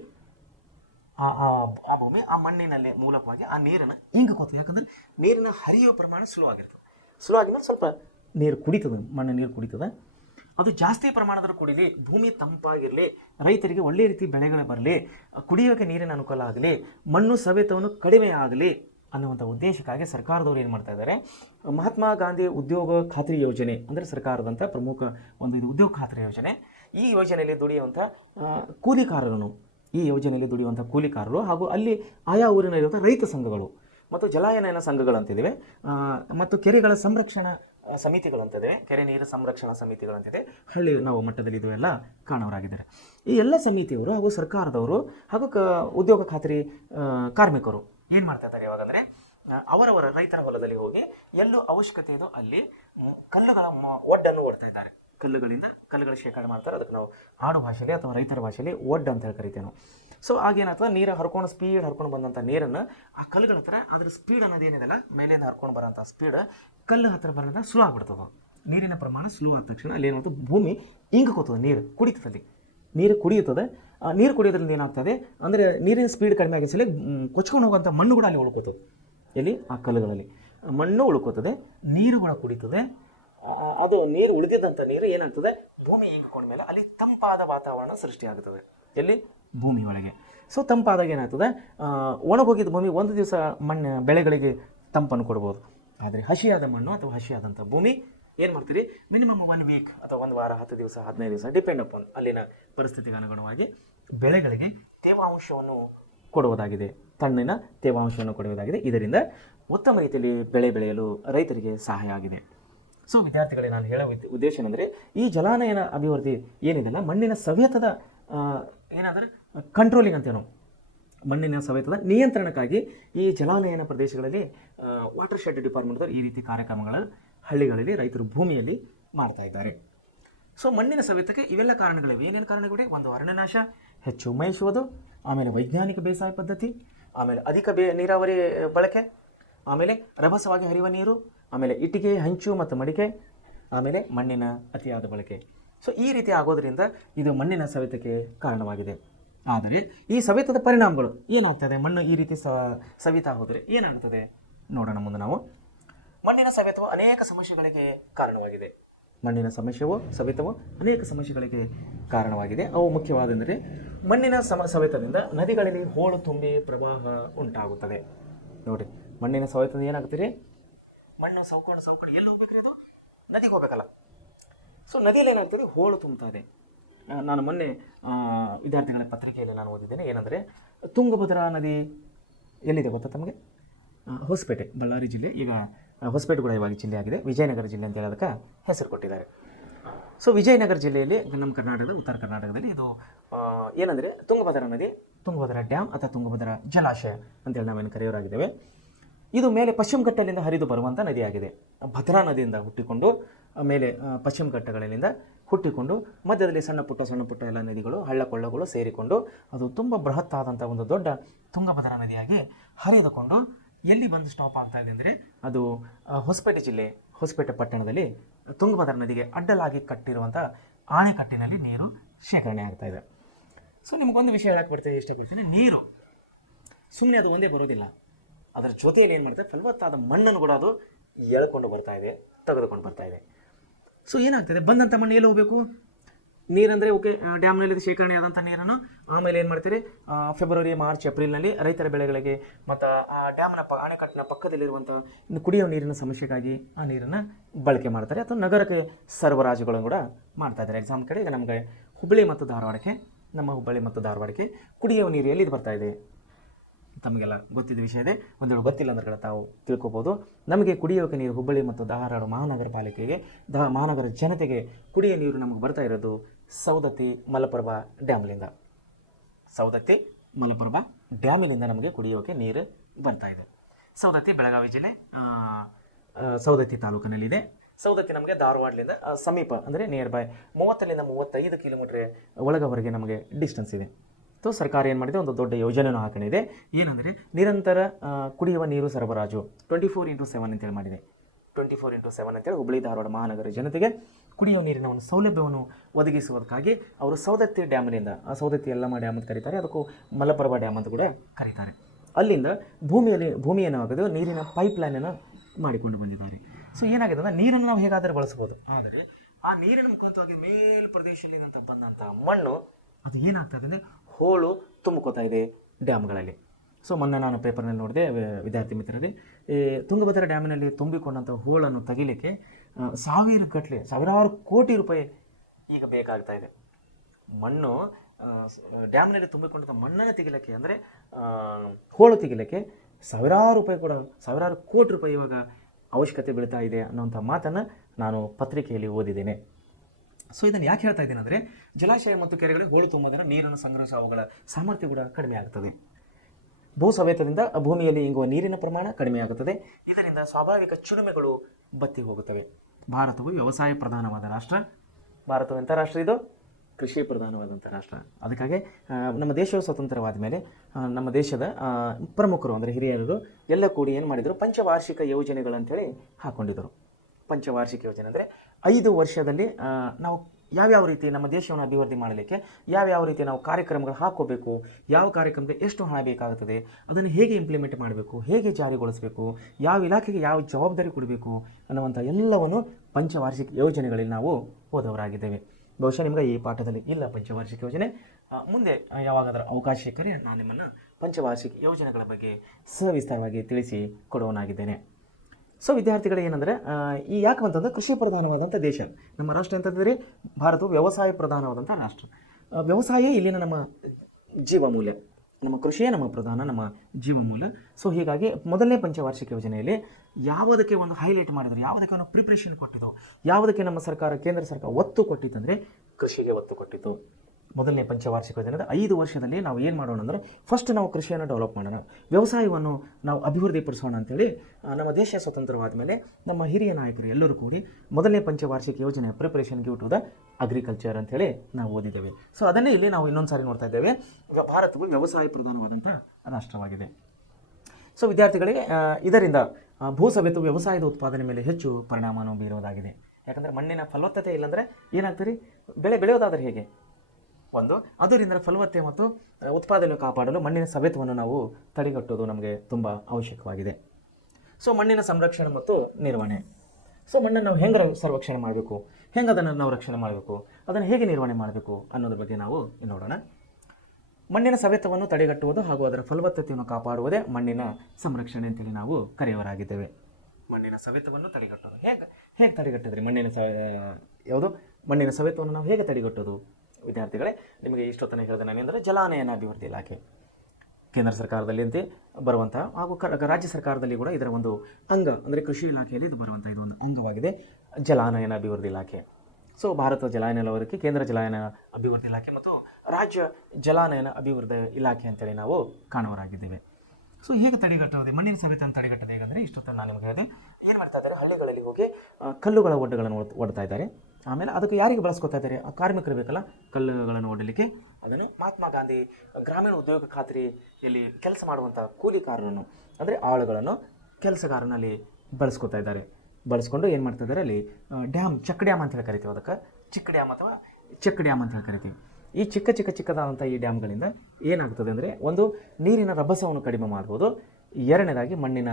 ಆ ಮಣ್ಣಿನಲ್ಲಿ ಮೂಲಕವಾಗಿ ಆ ನೀರನ್ನು ಇಂಗ್ಕೋತದೆ. ಯಾಕಂದರೆ ನೀರಿನ ಹರಿಯುವ ಪ್ರಮಾಣ ಸ್ಲೋ ಆಗಿರ್ತದೆ. ಸ್ಲೋ ಆಗಿದ್ಮೇಲೆ ಸ್ವಲ್ಪ ನೀರು ಕುಡಿತದೆ, ಮಣ್ಣು ನೀರು ಕುಡಿತದೆ. ಅದು ಜಾಸ್ತಿ ಪ್ರಮಾಣದಲ್ಲಿ ಕುಡಿಲಿ, ಭೂಮಿ ತಂಪಾಗಿರಲಿ, ರೈತರಿಗೆ ಒಳ್ಳೆಯ ರೀತಿ ಬೆಳೆಗಳು ಬರಲಿ, ಕುಡಿಯೋಕ್ಕೆ ನೀರಿನ ಅನುಕೂಲ ಆಗಲಿ, ಮಣ್ಣು ಸವೆತವನ್ನು ಕಡಿಮೆ ಆಗಲಿ ಅನ್ನುವಂಥ ಉದ್ದೇಶಕ್ಕಾಗಿ ಸರ್ಕಾರದವರು ಏನು ಮಾಡ್ತಾ ಇದ್ದಾರೆ, ಮಹಾತ್ಮ ಗಾಂಧಿ ಉದ್ಯೋಗ ಖಾತ್ರಿ ಯೋಜನೆ ಅಂದರೆ ಸರ್ಕಾರದಂಥ ಪ್ರಮುಖ ಒಂದು ಇದು ಉದ್ಯೋಗ ಖಾತ್ರಿ ಯೋಜನೆ. ಈ ಯೋಜನೆಯಲ್ಲಿ ದುಡಿಯುವಂಥ ಕೂಲಿಕಾರರು ಹಾಗೂ ಅಲ್ಲಿ ಆಯಾ ಊರಿನಲ್ಲಿರುವಂಥ ರೈತ ಸಂಘಗಳು ಮತ್ತು ಜಲಾನಯನ ಸಂಘಗಳಂತಿವೆ ಮತ್ತು ಕೆರೆಗಳ ಸಂರಕ್ಷಣಾ ಸಮಿತಿಗಳಂತಿದೆ, ಕೆರೆ ನೀರು ಸಂರಕ್ಷಣಾ ಸಮಿತಿಗಳಂತಿದೆ. ಹಳ್ಳಿ ನಾವು ಮಟ್ಟದಲ್ಲಿ ಇದು ಎಲ್ಲ ಕಾಣವರಾಗಿದ್ದಾರೆ. ಈ ಎಲ್ಲ ಸಮಿತಿಯವರು ಹಾಗೂ ಸರ್ಕಾರದವರು ಹಾಗೂ ಉದ್ಯೋಗ ಖಾತ್ರಿ ಕಾರ್ಮಿಕರು ಏನು ಮಾಡ್ತಾ ಇದ್ದಾರೆ ಇವಾಗಂದರೆ, ಅವರವರ ರೈತರ ಹೊಲದಲ್ಲಿ ಹೋಗಿ ಎಲ್ಲೂ ಅವಶ್ಯಕತೆ ಇದೋ ಅಲ್ಲಿ ಕಲ್ಲುಗಳ ಒಡ್ಡನ್ನು ಓಡ್ತಾ ಇದ್ದಾರೆ. ಕಲ್ಲುಗಳ ಶೇಖರಣೆ ಮಾಡ್ತಾರೆ. ಅದಕ್ಕೆ ನಾವು ಆಡು ಭಾಷೆಯಲ್ಲಿ ಅಥವಾ ರೈತರ ಭಾಷೆಯಲ್ಲಿ ಒಡ್ಡು ಅಂತ ಹೇಳಿ ಕರಿತೇವೆ ನಾವು. ಸೊ ಆಗೇನಾಗ್ತದೆ, ನೀರು ಸ್ಪೀಡ್ ಹರ್ಕೊಂಡು ಬಂದಂಥ ನೀರನ್ನು ಆ ಕಲ್ಲುಗಳ ಹತ್ರ ಅದರ ಸ್ಪೀಡ್ ಅನ್ನೋದು ಏನಿದೆಲ್ಲ ಮೇಲಿಂದ ಹರ್ಕೊಂಡು ಬರೋಂಥ ಸ್ಪೀಡ್ ಕಲ್ಲು ಹತ್ರ ಬರೋದ ಸ್ಲೋ ಆಗ್ಬಿಡ್ತದೆ. ನೀರಿನ ಪ್ರಮಾಣ ಸ್ಲೋ ಆದ ತಕ್ಷಣ ಅಲ್ಲಿ ಏನಾಗ್ತದೆ, ಭೂಮಿ ಇಂಗ್ಕೋತದೆ, ನೀರು ಕುಡಿತದೆ. ನೀರು ಕುಡಿಯುತ್ತದೆ. ನೀರು ಕುಡಿಯೋದ್ರಿಂದ ಏನಾಗ್ತದೆ ಅಂದರೆ ನೀರಿನ ಸ್ಪೀಡ್ ಕಡಿಮೆ ಆಗಿಸಲಿ ಕೊಚ್ಕೊಂಡು ಹೋಗೋಂಥ ಮಣ್ಣು ಕೂಡ ಅಲ್ಲಿ ಉಳ್ಕೋತದೆ. ಎಲ್ಲಿ ಆ ಕಲ್ಲುಗಳಲ್ಲಿ ಮಣ್ಣು ಉಳ್ಕೋತದೆ, ನೀರು ಕೂಡ ಕುಡಿತದೆ. ಅದು ನೀರು ಉಳಿದಿದ್ದಂಥ ನೀರು ಏನಾಗ್ತದೆ, ಭೂಮಿ ಇಂಗ್ಕೊಂಡ್ಮೇಲೆ ಅಲ್ಲಿ ತಂಪಾದ ವಾತಾವರಣ ಸೃಷ್ಟಿಯಾಗುತ್ತದೆ. ಎಲ್ಲಿ ಭೂಮಿ ಒಳಗೆ. ಸೊ ತಂಪಾದಾಗ ಏನಾಗ್ತದೆ, ಒಣಗೋಗಿದ್ದ ಭೂಮಿ ಒಂದು ದಿವಸ ಬೆಳೆಗಳಿಗೆ ತಂಪನ್ನು ಕೊಡ್ಬೋದು. ಆದರೆ ಹಸಿಯಾದ ಮಣ್ಣು ಅಥವಾ ಹಸಿಯಾದಂಥ ಭೂಮಿ ಏನು ಮಾಡ್ತೀರಿ, ಮಿನಿಮಮ್ 1 ವೀಕ್ ಅಥವಾ 1 ವಾರ, 10 ದಿವಸ, 15 ದಿವಸ ಡಿಪೆಂಡ್ ಅಪಾನ್ ಅಲ್ಲಿನ ಪರಿಸ್ಥಿತಿಗೆ ಅನುಗುಣವಾಗಿ ಬೆಳೆಗಳಿಗೆ ತೇವಾಂಶವನ್ನು ಕೊಡುವುದಾಗಿದೆ, ತಣ್ಣಿನ ತೇವಾಂಶವನ್ನು ಕೊಡುವುದಾಗಿದೆ. ಇದರಿಂದ ಉತ್ತಮ ರೀತಿಯಲ್ಲಿ ಬೆಳೆ ಬೆಳೆಯಲು ರೈತರಿಗೆ ಸಹಾಯ ಆಗಿದೆ. ಸೊ ವಿದ್ಯಾರ್ಥಿಗಳಿಗೆ ನಾನು ಹೇಳೋ ಉದ್ದೇಶ ಏನಂದರೆ, ಈ ಜಲಾನಯನ ಅಭಿವೃದ್ಧಿ ಏನಿದೆಲ್ಲ ಮಣ್ಣಿನ ಸವೆತದ ಏನಾದರೆ ಕಂಟ್ರೋಲಿಂಗ್ ಅಂತೇನೋ, ಮಣ್ಣಿನ ಸವೆತದ ನಿಯಂತ್ರಣಕ್ಕಾಗಿ ಈ ಜಲಾನಯನ ಪ್ರದೇಶಗಳಲ್ಲಿ ವಾಟರ್ ಶೆಡ್ ಡಿಪಾರ್ಟ್ಮೆಂಟ್ದವರು ಈ ರೀತಿ ಕಾರ್ಯಕ್ರಮಗಳ ಹಳ್ಳಿಗಳಲ್ಲಿ ರೈತರು ಭೂಮಿಯಲ್ಲಿ ಮಾಡ್ತಾ ಇದ್ದಾರೆ. ಸೊ ಮಣ್ಣಿನ ಸವೆತಕ್ಕೆ ಇವೆಲ್ಲ ಕಾರಣಗಳಿವೆ. ಏನೇನು ಕಾರಣಗಳಿವೆ? ಒಂದು ಅರಣ್ಯನಾಶ, ಹೆಚ್ಚು ಮೇಯಿಸುವುದು, ಆಮೇಲೆ ವೈಜ್ಞಾನಿಕ ಬೇಸಾಯ ಪದ್ಧತಿ, ಆಮೇಲೆ ಅಧಿಕ ನೀರಾವರಿ ಬಳಕೆ, ಆಮೇಲೆ ರಭಸವಾಗಿ ಹರಿಯುವ ನೀರು, ಆಮೇಲೆ ಇಟ್ಟಿಗೆ, ಹಂಚು ಮತ್ತು ಮಡಿಕೆ, ಆಮೇಲೆ ಮಣ್ಣಿನ ಅತಿಯಾದ ಬಳಕೆ. ಸೊ ಈ ರೀತಿ ಆಗೋದ್ರಿಂದ ಇದು ಮಣ್ಣಿನ ಸವೆತಕ್ಕೆ ಕಾರಣವಾಗಿದೆ. ಆದರೆ ಈ ಸವೆತದ ಪರಿಣಾಮಗಳು ಏನಾಗ್ತದೆ, ಮಣ್ಣು ಈ ರೀತಿ ಸವಿತಾ ಹೋದರೆ ಏನಾಗ್ತದೆ ನೋಡೋಣ ಮುಂದೆ ನಾವು. ಮಣ್ಣಿನ ಸವೆತವು ಅನೇಕ ಸಮಸ್ಯೆಗಳಿಗೆ ಕಾರಣವಾಗಿದೆ. ಸವೆತವು ಅನೇಕ ಸಮಸ್ಯೆಗಳಿಗೆ ಕಾರಣವಾಗಿದೆ. ಅವು ಮುಖ್ಯವಾದೆಂದರೆ, ಮಣ್ಣಿನ ಸವೆತದಿಂದ ನದಿಗಳಲ್ಲಿ ಹೂಳು ತುಂಬಿ ಪ್ರವಾಹ ಉಂಟಾಗುತ್ತದೆ. ನೋಡಿ, ಮಣ್ಣಿನ ಸವೆತದಿಂದ ಏನಾಗ್ತೀರಿ, ಮಣ್ಣು ಸೌಕೊಂಡು ಎಲ್ಲಿ ಹೋಗ್ಬೇಕ್ರಿ, ಇದು ನದಿಗೆ ಹೋಗ್ಬೇಕಲ್ಲ. ಸೊ ನದಿಯಲ್ಲಿ ಏನಾಗ್ತದೆ, ಹೂಳು ತುಂಬ್ತಾ ಇದೆ. ನಾನು ಮೊನ್ನೆ ವಿದ್ಯಾರ್ಥಿಗಳ ಪತ್ರಿಕೆಯಲ್ಲಿ ನಾನು ಓದಿದ್ದೇನೆ. ಏನಂದರೆ, ತುಂಗಭದ್ರಾ ನದಿ ಎಲ್ಲಿದೆ ಗೊತ್ತಾ ತಮಗೆ? ಹೊಸಪೇಟೆ, ಬಳ್ಳಾರಿ ಜಿಲ್ಲೆ. ಈಗ ಹೊಸಪೇಟೆ ಕೂಡ ಇವಾಗ ಜಿಲ್ಲೆ ಆಗಿದೆ, ವಿಜಯನಗರ ಜಿಲ್ಲೆ ಅಂತ ಹೇಳೋದಕ್ಕೆ ಹೆಸರು ಕೊಟ್ಟಿದ್ದಾರೆ. ಸೊ ವಿಜಯನಗರ ಜಿಲ್ಲೆಯಲ್ಲಿ ನಮ್ಮ ಕರ್ನಾಟಕದ ಉತ್ತರ ಕರ್ನಾಟಕದಲ್ಲಿ ಇದು ಏನಂದರೆ ತುಂಗಭದ್ರಾ ನದಿ, ತುಂಗಭದ್ರಾ ಡ್ಯಾಮ್ ಅಥವಾ ತುಂಗಭದ್ರಾ ಜಲಾಶಯ ಅಂತೇಳಿ ನಾವೇನು ಕರೆಯೋರಾಗಿದ್ದೇವೆ. ಇದು ಮೇಲೆ ಪಶ್ಚಿಮ ಘಟ್ಟದಿಂದ ಹರಿದು ಬರುವಂಥ ನದಿಯಾಗಿದೆ. ಭದ್ರಾ ನದಿಯಿಂದ ಹುಟ್ಟಿಕೊಂಡು ಮೇಲೆ ಪಶ್ಚಿಮ ಘಟ್ಟಗಳಿಂದ ಹುಟ್ಟಿಕೊಂಡು ಮಧ್ಯದಲ್ಲಿ ಸಣ್ಣ ಪುಟ್ಟ ಎಲ್ಲ ನದಿಗಳು, ಹಳ್ಳ ಕೊಳ್ಳಗಳು ಸೇರಿಕೊಂಡು ಅದು ತುಂಬ ಬೃಹತ್ತಾದಂಥ ಒಂದು ದೊಡ್ಡ ತುಂಗಭದ್ರಾ ನದಿಯಾಗಿ ಹರಿದುಕೊಂಡು ಎಲ್ಲಿ ಬಂದು ಸ್ಟಾಪ್ ಆಗ್ತಾ ಇದೆ ಅಂದರೆ, ಅದು ಹೊಸಪೇಟೆ ಪಟ್ಟಣದಲ್ಲಿ ತುಂಗಭದ್ರಾ ನದಿಗೆ ಅಡ್ಡಲಾಗಿ ಕಟ್ಟಿರುವಂಥ ಆಣೆಕಟ್ಟಿನಲ್ಲಿ ನೀರು ಶೇಖರಣೆ ಆಗ್ತಾ ಇದೆ. ಸೊ ನಿಮಗೊಂದು ವಿಷಯ ಹೇಳಕ್ಕೆ ಇಷ್ಟಪಡ್ತೀನಿ. ನೀರು ಸುಮ್ಮನೆ ಅದು ಒಂದೇ ಬರೋದಿಲ್ಲ, ಅದರ ಜೊತೆಯಲ್ಲಿ ಏನು ಮಾಡ್ತಾರೆ, ಫಲವತ್ತಾದ ಮಣ್ಣನ್ನು ಕೂಡ ಅದು ಎಳ್ಕೊಂಡು ಬರ್ತಾ ಇದೆ, ತೆಗೆದುಕೊಂಡು ಬರ್ತಾ ಇದೆ. ಸೊ ಏನಾಗ್ತದೆ, ಬಂದಂಥ ಮಣ್ಣು ಎಲ್ಲಿ ಹೋಗಬೇಕು? ನೀರಂದರೆ ಓಕೆ, ಡ್ಯಾಮ್ನಲ್ಲಿ ಶೇಖರಣೆ ಆದಂಥ ನೀರನ್ನು ಆಮೇಲೆ ಏನು ಮಾಡ್ತೀರಿ, ಫೆಬ್ರವರಿ, ಮಾರ್ಚ್, ಏಪ್ರಿಲ್ನಲ್ಲಿ ರೈತರ ಬೆಳೆಗಳಿಗೆ ಮತ್ತು ಆ ಡ್ಯಾಮ್ನ ಅಣೆಕಟ್ಟಿನ ಪಕ್ಕದಲ್ಲಿರುವಂಥ ಕುಡಿಯುವ ನೀರಿನ ಸಮಸ್ಯೆಗಾಗಿ ಆ ನೀರನ್ನು ಬಳಕೆ ಮಾಡ್ತಾರೆ, ಅಥವಾ ನಗರಕ್ಕೆ ಸರಬರಾಜುಗಳನ್ನು ಕೂಡ ಮಾಡ್ತಾ ಇದ್ದಾರೆ. ಎಕ್ಸಾಮ್ ಕಡೆ ಈಗ ನಮಗೆ ಹುಬ್ಬಳ್ಳಿ ಮತ್ತು ಧಾರವಾಡಕ್ಕೆ ಕುಡಿಯುವ ನೀರು ಎಲ್ಲಿದು ಬರ್ತಾ ಇದೆ? ತಮಗೆಲ್ಲ ಗೊತ್ತಿದ್ದ ವಿಷಯ ಇದೆ. ಒಂದೆರಡು ಗೊತ್ತಿಲ್ಲ ಅಂದ್ರೆ ತಾವು ತಿಳ್ಕೊಬೋದು. ನಮಗೆ ಕುಡಿಯೋಕೆ ನೀರು ಹುಬ್ಬಳ್ಳಿ ಮತ್ತು ಧಾರವಾಡ ಮಹಾನಗರ ಪಾಲಿಕೆಗೆ, ಮಹಾನಗರ ಜನತೆಗೆ ಕುಡಿಯೋ ನೀರು ನಮಗೆ ಬರ್ತಾ ಇರೋದು ಸವದತ್ತಿ ಮಲಪ್ರಭಾ ಡ್ಯಾಮ್ಲಿಂದ. ಸವದತ್ತಿ ಮಲಪ್ರಭಾ ಡ್ಯಾಮಿನಿಂದ ನಮಗೆ ಕುಡಿಯೋಕೆ ನೀರು ಬರ್ತಾ ಇದೆ. ಸವದತ್ತಿ ಬೆಳಗಾವಿ ಜಿಲ್ಲೆ ಸವದತ್ತಿ ತಾಲೂಕಿನಲ್ಲಿದೆ. ಸವದತ್ತಿ ನಮಗೆ ಧಾರವಾಡಲಿಂದ ಸಮೀಪ, ಅಂದರೆ ನಿಯರ್ ಬೈ 30ರಿಂದ 35 ಕಿಲೋಮೀಟರ್ ಒಳಗವರೆಗೆ ನಮಗೆ ಡಿಸ್ಟೆನ್ಸ್ ಇದೆ. ಸೊ ಸರ್ಕಾರ ಏನು ಮಾಡಿದೆ, ಒಂದು ದೊಡ್ಡ ಯೋಜನೆಯನ್ನು ಹಾಕೊಂಡಿದೆ. ಏನಂದರೆ ನಿರಂತರ ಕುಡಿಯುವ ನೀರು ಸರಬರಾಜು 24x7 ಅಂತೇಳಿ ಮಾಡಿದೆ. 24x7 ಅಂತೇಳಿ ಹುಬ್ಬಳ್ಳಿ ಧಾರವಾಡ ಮಹಾನಗರ ಜನತೆಗೆ ಕುಡಿಯುವ ನೀರಿನ ಒಂದು ಸೌಲಭ್ಯವನ್ನು ಒದಗಿಸುವುದಕ್ಕಾಗಿ ಅವರು ಸವದತ್ತಿ ಡ್ಯಾಮ್ನಿಂದ, ಸವದತ್ತಿ ಯಲ್ಲಮ್ಮ ಡ್ಯಾಮ್ ಅಂತ ಕರೀತಾರೆ, ಅದಕ್ಕೂ ಮಲಪ್ರಭಾ ಡ್ಯಾಮ್ ಅಂತ ಕೂಡ ಕರೀತಾರೆ, ಅಲ್ಲಿಂದ ಭೂಮಿಯನ್ನು ನೀರಿನ ಪೈಪ್ ಲೈನನ್ನು ಮಾಡಿಕೊಂಡು ಬಂದಿದ್ದಾರೆ. ಸೊ ಏನಾಗಿದೆ ಅಂದರೆ ನೀರನ್ನು ನಾವು ಹೇಗಾದರೂ ಬಳಸ್ಬೋದು, ಆದರೆ ಆ ನೀರಿನ ಮುಖಾಂತರವಾಗಿ ಮೇಲ್ ಪ್ರದೇಶದಲ್ಲಿಂದ ಬಂದಂಥ ಮಣ್ಣು ಅದು ಏನಾಗ್ತದೆ ಅಂದರೆ ಹೋಳು ತುಂಬಿಕೋತಾ ಇದೆ ಡ್ಯಾಮ್ಗಳಲ್ಲಿ. ಸೊ ಮೊನ್ನೆ ನಾನು ಪೇಪರ್ನಲ್ಲಿ ನೋಡಿದೆ, ವಿದ್ಯಾರ್ಥಿ ಮಿತ್ರರಲ್ಲಿ, ಈ ತುಂಗಭದ್ರಾ ಡ್ಯಾಮಿನಲ್ಲಿ ತುಂಬಿಕೊಂಡಂಥ ಹೋಳನ್ನು ತೆಗಿಲಿಕ್ಕೆ ಸಾವಿರಾರು ಕೋಟಿ ರೂಪಾಯಿ ಈಗ ಬೇಕಾಗ್ತಾ ಇದೆ. ಮಣ್ಣು ಡ್ಯಾಮ್ನಲ್ಲಿ ತುಂಬಿಕೊಂಡಂಥ ಮಣ್ಣನ್ನು ತೆಗಿಲಿಕ್ಕೆ, ಅಂದರೆ ಹೋಳು ತೆಗಿಲಿಕ್ಕೆ ಸಾವಿರಾರು ಕೋಟಿ ರೂಪಾಯಿ ಇವಾಗ ಅವಶ್ಯಕತೆ ಬೀಳ್ತಾ ಇದೆ ಅನ್ನೋಂಥ ಮಾತನ್ನು ನಾನು ಪತ್ರಿಕೆಯಲ್ಲಿ ಓದಿದ್ದೇನೆ. ಸೊ ಇದನ್ನು ಯಾಕೆ ಹೇಳ್ತಾ ಇದ್ದೀನಿ ಅಂದರೆ, ಜಲಾಶಯ ಮತ್ತು ಕೆರೆಗಳಿಗೆ ಹೂಳು ತುಂಬೋದ್ರಿಂದ ನೀರನ್ನು ಸಂಗ್ರಹಿಸುವ ಅವುಗಳ ಸಾಮರ್ಥ್ಯ ಕೂಡ ಕಡಿಮೆ ಆಗ್ತದೆ. ಭೂಸವೆತದಿಂದ ಭೂಮಿಯಲ್ಲಿ ಇಂಗುವ ನೀರಿನ ಪ್ರಮಾಣ ಕಡಿಮೆ ಆಗುತ್ತದೆ. ಇದರಿಂದ ಸ್ವಾಭಾವಿಕ ಚಿಲುಮೆಗಳು ಬತ್ತಿ ಹೋಗುತ್ತವೆ. ಭಾರತವು ವ್ಯವಸಾಯ ಪ್ರಧಾನವಾದ ರಾಷ್ಟ್ರ. ಭಾರತವು ಎಂಥ ರಾಷ್ಟ್ರ? ಇದು ಕೃಷಿ ಪ್ರಧಾನವಾದಂಥ ರಾಷ್ಟ್ರ. ಅದಕ್ಕಾಗಿ ನಮ್ಮ ದೇಶವು ಸ್ವತಂತ್ರವಾದ ಮೇಲೆ ನಮ್ಮ ದೇಶದ ಪ್ರಮುಖರು, ಅಂದರೆ ಹಿರಿಯರು ಎಲ್ಲ ಕೂಡಿ ಏನು ಮಾಡಿದರು, ಪಂಚವಾರ್ಷಿಕ ಯೋಜನೆಗಳಂತೇಳಿ ಹಾಕ್ಕೊಂಡಿದ್ದರು. ಪಂಚವಾರ್ಷಿಕ ಯೋಜನೆ ಅಂದರೆ 5 ವರ್ಷದಲ್ಲಿ ನಾವು ಯಾವ್ಯಾವ ರೀತಿ ನಮ್ಮ ದೇಶವನ್ನು ಅಭಿವೃದ್ಧಿ ಮಾಡಲಿಕ್ಕೆ ಯಾವ್ಯಾವ ರೀತಿ ನಾವು ಕಾರ್ಯಕ್ರಮಗಳು ಹಾಕ್ಕೋಬೇಕು, ಯಾವ ಕಾರ್ಯಕ್ರಮಕ್ಕೆ ಎಷ್ಟು ಹಣ ಬೇಕಾಗುತ್ತದೆ, ಅದನ್ನು ಹೇಗೆ ಇಂಪ್ಲಿಮೆಂಟ್ ಮಾಡಬೇಕು, ಹೇಗೆ ಜಾರಿಗೊಳಿಸಬೇಕು, ಯಾವ ಇಲಾಖೆಗೆ ಯಾವ ಜವಾಬ್ದಾರಿ ಕೊಡಬೇಕು ಅನ್ನುವಂಥ ಎಲ್ಲವನ್ನು ಪಂಚವಾರ್ಷಿಕ ಯೋಜನೆಗಳಲ್ಲಿ ನಾವು ಓದವರಾಗಿದ್ದೇವೆ. ಬಹುಶಃ ನಿಮಗೆ ಈ ಪಾಠದಲ್ಲಿ ಇಲ್ಲ ಪಂಚವಾರ್ಷಿಕ ಯೋಜನೆ. ಮುಂದೆ ಯಾವಾಗಾದರೂ ಅವಕಾಶ ಸಿಕ್ಕರೆ ನಾನು ನಿಮ್ಮನ್ನು ಪಂಚವಾರ್ಷಿಕ ಯೋಜನೆಗಳ ಬಗ್ಗೆ ಸವಿಸ್ತಾರವಾಗಿ ತಿಳಿಸಿ ಕೊಡುವನಾಗಿದ್ದೇನೆ. ಸೊ ವಿದ್ಯಾರ್ಥಿಗಳು ಏನಂದರೆ, ಈ ಯಾಕೆ ಅಂತಂದರೆ ಕೃಷಿ ಪ್ರಧಾನವಾದಂಥ ದೇಶ ನಮ್ಮ ರಾಷ್ಟ್ರ. ಅಂತಂದರೆ ಭಾರತವು ವ್ಯವಸಾಯ ಪ್ರಧಾನವಾದಂಥ ರಾಷ್ಟ್ರ. ವ್ಯವಸಾಯ ಇಲ್ಲಿನ ನಮ್ಮ ಜೀವಮೂಲ್ಯ, ನಮ್ಮ ಕೃಷಿಯೇ ನಮ್ಮ ಪ್ರಧಾನ, ನಮ್ಮ ಜೀವಮೂಲ. ಸೊ ಹೀಗಾಗಿ ಮೊದಲನೇ ಪಂಚವಾರ್ಷಿಕ ಯೋಜನೆಯಲ್ಲಿ ಯಾವುದಕ್ಕೆ ಒಂದು ಹೈಲೈಟ್ ಮಾಡಿದರೆ, ಯಾವುದಕ್ಕೆ ನಾವು ಪ್ರಿಪ್ರೇಷನ್ ಕೊಟ್ಟಿದ್ದು, ಯಾವುದಕ್ಕೆ ನಮ್ಮ ಸರ್ಕಾರ, ಕೇಂದ್ರ ಸರ್ಕಾರ ಒತ್ತು ಕೊಟ್ಟಿತ್ತಂದರೆ ಕೃಷಿಗೆ ಒತ್ತು ಕೊಟ್ಟಿತ್ತು. ಮೊದಲನೇ ಪಂಚವಾರ್ಷಿಕ ಯೋಜನೆ 5 ವರ್ಷದಲ್ಲಿ ನಾವು ಏನು ಮಾಡೋಣ ಅಂದರೆ, ಫಸ್ಟ್ ನಾವು ಕೃಷಿಯನ್ನು ಡೆವಲಪ್ ಮಾಡೋಣ, ವ್ಯವಸಾಯವನ್ನು ನಾವು ಅಭಿವೃದ್ಧಿಪಡಿಸೋಣ ಅಂತೇಳಿ ನಮ್ಮ ದೇಶ ಸ್ವತಂತ್ರವಾದ ಮೇಲೆ ನಮ್ಮ ಹಿರಿಯ ನಾಯಕರು ಎಲ್ಲರೂ ಕೂಡಿ ಮೊದಲನೇ ಪಂಚವಾರ್ಷಿಕ ಯೋಜನೆಯ preparation give to the agriculture ಅಂತೇಳಿ ನಾವು ಓದಿದ್ದೇವೆ. ಸೊ ಅದನ್ನೇ ಇಲ್ಲಿ ನಾವು ಇನ್ನೊಂದು ಸಾರಿ ನೋಡ್ತಾ ಇದ್ದೇವೆ. ಭಾರತವು ವ್ಯವಸಾಯ ಪ್ರಧಾನವಾದಂಥ ರಾಷ್ಟ್ರವಾಗಿದೆ. ಸೊ ವಿದ್ಯಾರ್ಥಿಗಳಿಗೆ ಇದರಿಂದ ಭೂಸವೆತು ವ್ಯವಸಾಯದ ಉತ್ಪಾದನೆ ಮೇಲೆ ಹೆಚ್ಚು ಪರಿಣಾಮವನ್ನು ಬೀರುವುದಾಗಿದೆ. ಯಾಕಂದರೆ ಮಣ್ಣಿನ ಫಲವತ್ತತೆ ಇಲ್ಲಾಂದರೆ ಏನಾಗ್ತದೆ, ಬೆಳೆ ಬೆಳೆಯೋದಾದರೆ ಹೇಗೆ? ಒಂದು, ಅದರಿಂದ ಫಲವತ್ತತೆ ಮತ್ತು ಉತ್ಪಾದನೆ ಕಾಪಾಡಲು ಮಣ್ಣಿನ ಸವೆತವನ್ನು ನಾವು ತಡೆಗಟ್ಟೋದು ನಮಗೆ ತುಂಬ ಅವಶ್ಯಕವಾಗಿದೆ. ಸೊ ಮಣ್ಣಿನ ಸಂರಕ್ಷಣೆ ಮತ್ತು ನಿರ್ವಹಣೆ. ಸೊ ಮಣ್ಣನ್ನು ನಾವು ಹೆಂಗೆ ಸಂರಕ್ಷಣೆ ಮಾಡಬೇಕು, ಹೆಂಗೆ ಅದನ್ನು ನಾವು ರಕ್ಷಣೆ ಮಾಡಬೇಕು, ಅದನ್ನು ಹೇಗೆ ನಿರ್ವಹಣೆ ಮಾಡಬೇಕು ಅನ್ನೋದ್ರ ಬಗ್ಗೆ ನಾವು ನೋಡೋಣ. ಮಣ್ಣಿನ ಸವೆತವನ್ನು ತಡೆಗಟ್ಟುವುದು ಹಾಗೂ ಅದರ ಫಲವತ್ತತೆಯನ್ನು ಕಾಪಾಡುವುದೇ ಮಣ್ಣಿನ ಸಂರಕ್ಷಣೆ ಅಂತೇಳಿ ನಾವು ಕರೆಯುವರಾಗಿದ್ದೇವೆ. ಮಣ್ಣಿನ ಸವೆತವನ್ನು ತಡೆಗಟ್ಟೋದು ಹೇಗೆ ತಡೆಗಟ್ಟಿದ್ರಿ? ಮಣ್ಣಿನ ಸವೆತವನ್ನು ನಾವು ಹೇಗೆ ತಡೆಗಟ್ಟೋದು? ವಿದ್ಯಾರ್ಥಿಗಳೇ, ನಿಮಗೆ ಇಷ್ಟೊತ್ತನೇ ಹೇಳಿದೆ ನಾನೆಂದರೆ ಜಲಾನಯನ ಅಭಿವೃದ್ಧಿ ಇಲಾಖೆ ಕೇಂದ್ರ ಸರ್ಕಾರದಲ್ಲಿ ಅಂತ ಬರುವಂಥ, ಹಾಗೂ ರಾಜ್ಯ ಸರ್ಕಾರದಲ್ಲಿ ಕೂಡ ಇದರ ಒಂದು ಅಂಗ, ಅಂದರೆ ಕೃಷಿ ಇಲಾಖೆಯಲ್ಲಿ ಇದು ಬರುವಂಥ ಇದೊಂದು ಅಂಗವಾಗಿದೆ, ಜಲಾನಯನ ಅಭಿವೃದ್ಧಿ ಇಲಾಖೆ. ಸೊ ಭಾರತ ಜಲಾನಯನ ಇಲಾಖೆ, ಕೇಂದ್ರ ಜಲಾನಯನ ಅಭಿವೃದ್ಧಿ ಇಲಾಖೆ ಮತ್ತು ರಾಜ್ಯ ಜಲಾನಯನ ಅಭಿವೃದ್ಧಿ ಇಲಾಖೆ ಅಂತೇಳಿ ನಾವು ಕಾಣುವರಾಗಿದ್ದೇವೆ. ಸೊ ಹೇಗೆ ತಡೆಗಟ್ಟೋದೆ ಮಣ್ಣಿನ ಸವೆತವನ್ನು ತಡೆಗಟ್ಟೋದು ಹೇಗೆಂದರೆ, ಇಷ್ಟೊತ್ತನ್ನು ನಾನು ನಿಮಗೆ ಹೇಳಿದೆ, ಏನು ಮಾಡ್ತಾ ಇದ್ದಾರೆ, ಹಳ್ಳಿಗಳಲ್ಲಿ ಹೋಗಿ ಕಲ್ಲುಗಳ ಒಡ್ಡುಗಳನ್ನು ಒಡ್ತಾ ಇದ್ದಾರೆ. ಆಮೇಲೆ ಅದಕ್ಕೆ ಯಾರಿಗೆ ಬಳಸ್ಕೊತಾ ಇದ್ದಾರೆ? ಆ ಕಾರ್ಮಿಕರು ಬೇಕಲ್ಲ ಕಲ್ಲುಗಳನ್ನು ಒಡ್ಡಲಿಕ್ಕೆ. ಅದನ್ನು ಮಹಾತ್ಮ ಗಾಂಧಿ ಗ್ರಾಮೀಣ ಉದ್ಯೋಗ ಖಾತ್ರಿಯಲ್ಲಿ ಕೆಲಸ ಮಾಡುವಂಥ ಕೂಲಿಕಾರರನ್ನು, ಅಂದರೆ ಆಳುಗಳನ್ನು ಕೆಲಸಗಾರನಲ್ಲಿ ಬಳಸ್ಕೊತಾ ಇದ್ದಾರೆ. ಬಳಸ್ಕೊಂಡು ಏನು ಮಾಡ್ತಾ ಇದ್ದಾರೆ, ಅಲ್ಲಿ ಡ್ಯಾಮ್, ಚೆಕ್ ಡ್ಯಾಮ್ ಅಂತ ಹೇಳಿ ಕರಿತೀವಿ, ಅದಕ್ಕೆ ಚಿಕ್ಕ ಡ್ಯಾಮ್ ಅಥವಾ ಚೆಕ್ ಡ್ಯಾಮ್ ಅಂತ ಹೇಳಿ ಕರಿತೀವಿ. ಈ ಚಿಕ್ಕದಾದಂಥ ಈ ಡ್ಯಾಮ್ಗಳಿಂದ ಏನಾಗ್ತದೆ ಅಂದರೆ, ಒಂದು ನೀರಿನ ರಭಸವನ್ನು ಕಡಿಮೆ ಮಾಡ್ಬೋದು, ಎರಡನೇದಾಗಿ ಮಣ್ಣಿನ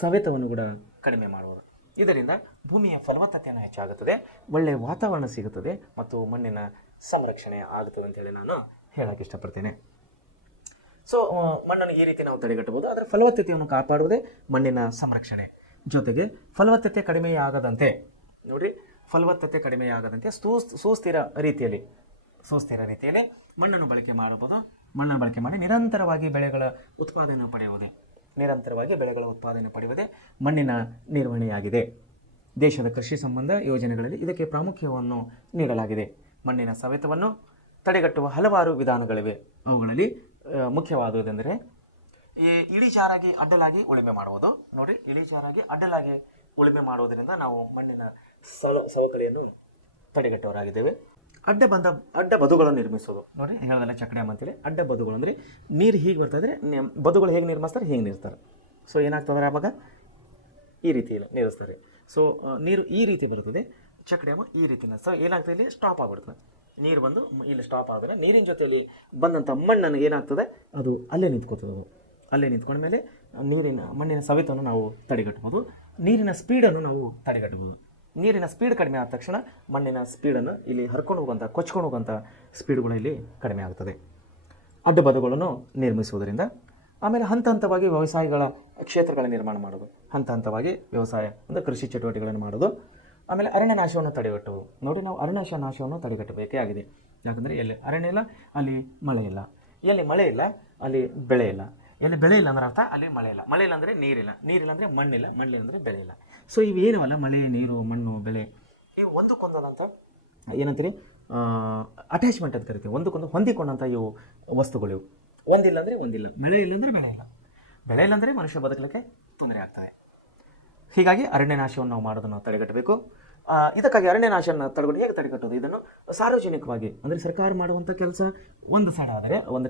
ಸವೆತವನ್ನು ಕೂಡ ಕಡಿಮೆ ಮಾಡ್ಬೋದು. ಇದರಿಂದ ಭೂಮಿಯ ಫಲವತ್ತತೆಯನ್ನು ಹೆಚ್ಚಾಗುತ್ತದೆ, ಒಳ್ಳೆಯ ವಾತಾವರಣ ಸಿಗುತ್ತದೆ ಮತ್ತು ಮಣ್ಣಿನ ಸಂರಕ್ಷಣೆ ಆಗುತ್ತದೆ ಅಂತೇಳಿ ನಾನು ಹೇಳಕ್ಕೆ ಇಷ್ಟಪಡ್ತೇನೆ. ಸೊ ಮಣ್ಣನ್ನು ಈ ರೀತಿ ನಾವು ತಡೆಗಟ್ಟಬಹುದು. ಅದರ ಫಲವತ್ತತೆಯನ್ನು ಕಾಪಾಡುವುದೇ ಮಣ್ಣಿನ ಸಂರಕ್ಷಣೆ. ಜೊತೆಗೆ ಫಲವತ್ತತೆ ಕಡಿಮೆಯಾಗದಂತೆ ನೋಡಿರಿ, ಫಲವತ್ತತೆ ಕಡಿಮೆಯಾಗದಂತೆ ಸುಸ್ಥಿರ ರೀತಿಯಲ್ಲಿ ಮಣ್ಣನ್ನು ಬಳಕೆ ಮಾಡಬಹುದು. ಮಣ್ಣನ್ನು ಬಳಕೆ ಮಾಡಿ ನಿರಂತರವಾಗಿ ಬೆಳೆಗಳ ಉತ್ಪಾದನೆ ಪಡೆಯುವುದೇ ಮಣ್ಣಿನ ನಿರ್ವಹಣೆಯಾಗಿದೆ. ದೇಶದ ಕೃಷಿ ಸಂಬಂಧ ಯೋಜನೆಗಳಲ್ಲಿ ಇದಕ್ಕೆ ಪ್ರಾಮುಖ್ಯವನ್ನು ನೀಡಲಾಗಿದೆ. ಮಣ್ಣಿನ ಸವೆತವನ್ನು ತಡೆಗಟ್ಟುವ ಹಲವಾರು ವಿಧಾನಗಳಿವೆ. ಅವುಗಳಲ್ಲಿ ಮುಖ್ಯವಾದುದೆಂದರೆ ಈ ಇಳಿಜಾರಾಗಿ ಅಡ್ಡಲಾಗಿ ಉಳುಮೆ ಮಾಡುವುದು. ನೋಡಿ, ಇಳಿಜಾರಾಗಿ ಅಡ್ಡಲಾಗಿ ಉಳುಮೆ ಮಾಡುವುದರಿಂದ ನಾವು ಮಣ್ಣಿನ ಸವಕಳಿಯನ್ನು ತಡೆಗಟ್ಟುವರಾಗಿದ್ದೇವೆ. ಅಡ್ಡ ಬದುಗಳನ್ನು ನಿರ್ಮಿಸೋದು. ನೋಡಿ, ಹೇಳೋದಲ್ಲ ಚಕ್ಡ್ಯಾಮ್ ಅಂತೇಳಿ. ಅಡ್ಡ ಬದುಗಳು ಅಂದರೆ ನೀರು ಹೀಗೆ ಬರ್ತಾಯಿದ್ರೆ ಬದುಗಳು ಹೇಗೆ ನಿರ್ಮಿಸ್ತಾರೆ, ಹೀಗೆ ನಿರ್ತಾರೆ. ಸೊ ಏನಾಗ್ತದೆ ಆವಾಗ ಈ ರೀತಿ ನಿರ್ಮಿಸ್ತಾರೆ. ಸೊ ನೀರು ಈ ರೀತಿ ಬರುತ್ತದೆ, ಚಕ್ಡ್ಯಾಮ್ ಈ ರೀತಿ. ಸೊ ಏನಾಗ್ತದೆ, ಇಲ್ಲಿ ಸ್ಟಾಪ್ ಆಗಿಬಿಡ್ತದೆ. ನೀರು ಬಂದು ಇಲ್ಲಿ ಸ್ಟಾಪ್ ಆದರೆ ನೀರಿನ ಜೊತೆಯಲ್ಲಿ ಬಂದಂಥ ಮಣ್ಣನ್ನು ಏನಾಗ್ತದೆ, ಅದು ಅಲ್ಲೇ ನಿಂತ್ಕೋತದೆ. ಅಲ್ಲೇ ನಿಂತ್ಕೊಂಡ ಮೇಲೆ ಮಣ್ಣಿನ ಸವೆತವನ್ನು ನಾವು ತಡೆಗಟ್ಟಬಹುದು. ನೀರಿನ ಸ್ಪೀಡನ್ನು ನಾವು ತಡೆಗಟ್ಟಬಹುದು. ನೀರಿನ ಸ್ಪೀಡ್ ಕಡಿಮೆ ಆದ ತಕ್ಷಣ ಮಣ್ಣಿನ ಸ್ಪೀಡನ್ನು ಇಲ್ಲಿ ಕೊಚ್ಕೊಂಡು ಹೋಗುವಂಥ ಸ್ಪೀಡ್ಗಳು ಇಲ್ಲಿ ಕಡಿಮೆ ಆಗ್ತದೆ. ಅಡ್ಡಬದುಗಳನ್ನು ನಿರ್ಮಿಸುವುದರಿಂದ. ಆಮೇಲೆ ಹಂತವಾಗಿ ವ್ಯವಸಾಯಗಳ ಕ್ಷೇತ್ರಗಳ ನಿರ್ಮಾಣ ಮಾಡೋದು. ಹಂತವಾಗಿ ವ್ಯವಸಾಯ ಅಂದರೆ ಕೃಷಿ ಚಟುವಟಿಕೆಗಳನ್ನು ಮಾಡೋದು. ಆಮೇಲೆ ಅರಣ್ಯ ನಾಶವನ್ನು ತಡೆಗಟ್ಟುವುದು. ನೋಡಿ, ನಾವು ಅರಣ್ಯ ನಾಶವನ್ನು ತಡೆಗಟ್ಟಬೇಕೇ ಆಗಿದೆ. ಯಾಕಂದರೆ ಎಲ್ಲಿ ಅರಣ್ಯ ಇಲ್ಲ ಅಲ್ಲಿ ಮಳೆ ಇಲ್ಲ, ಎಲ್ಲಿ ಮಳೆ ಇಲ್ಲ ಅಲ್ಲಿ ಬೆಳೆ ಇಲ್ಲ, ಎಲ್ಲಿ ಬೆಳೆ ಇಲ್ಲ ಅಂದ್ರೆ ಅರ್ಥ ಅಲ್ಲಿ ಮಳೆ ಇಲ್ಲ. ಮಳೆ ಇಲ್ಲ ಅಂದರೆ ನೀರಿಲ್ಲ, ನೀರಿಲ್ಲ ಅಂದರೆ ಮಣ್ಣಿಲ್ಲ, ಮಣ್ಣಿಲ್ಲ ಅಂದರೆ ಬೆಳೆ ಇಲ್ಲ. ಸೊ ಇವು ಏನವಲ್ಲ, ಮಳೆ, ನೀರು, ಮಣ್ಣು, ಬೆಳೆ, ಇವು ಒಂದಕ್ಕೊಂದಂಥ ಏನಂತೀರಿ ಅಟ್ಯಾಚ್ಮೆಂಟ್ ಅಂತ ಕರಿತೀವಿ. ಒಂದಕ್ಕೊಂದು ಹೊಂದಿಕೊಂಡಂಥ ಇವು ವಸ್ತುಗಳು. ಇವು ಒಂದಿಲ್ಲ ಅಂದರೆ ಒಂದಿಲ್ಲ, ಮಳೆ ಇಲ್ಲ ಅಂದರೆ ಬೆಳೆ ಇಲ್ಲ, ಬೆಳೆ ಇಲ್ಲ ಅಂದರೆ ಮನುಷ್ಯ ಬದುಕಲಿಕ್ಕೆ ತೊಂದರೆ ಆಗ್ತದೆ. ಹೀಗಾಗಿ ಅರಣ್ಯ ನಾಶವನ್ನು ನಾವು ಮಾಡೋದನ್ನು ತಡೆಗಟ್ಟಬೇಕು. ಇದಕ್ಕಾಗಿ ಅರಣ್ಯ ನಾಶವನ್ನು ಹೇಗೆ ತಡೆಗಟ್ಟೋದು? ಇದನ್ನು ಸಾರ್ವಜನಿಕವಾಗಿ ಅಂದರೆ ಸರ್ಕಾರ ಮಾಡುವಂಥ ಕೆಲಸ ಒಂದು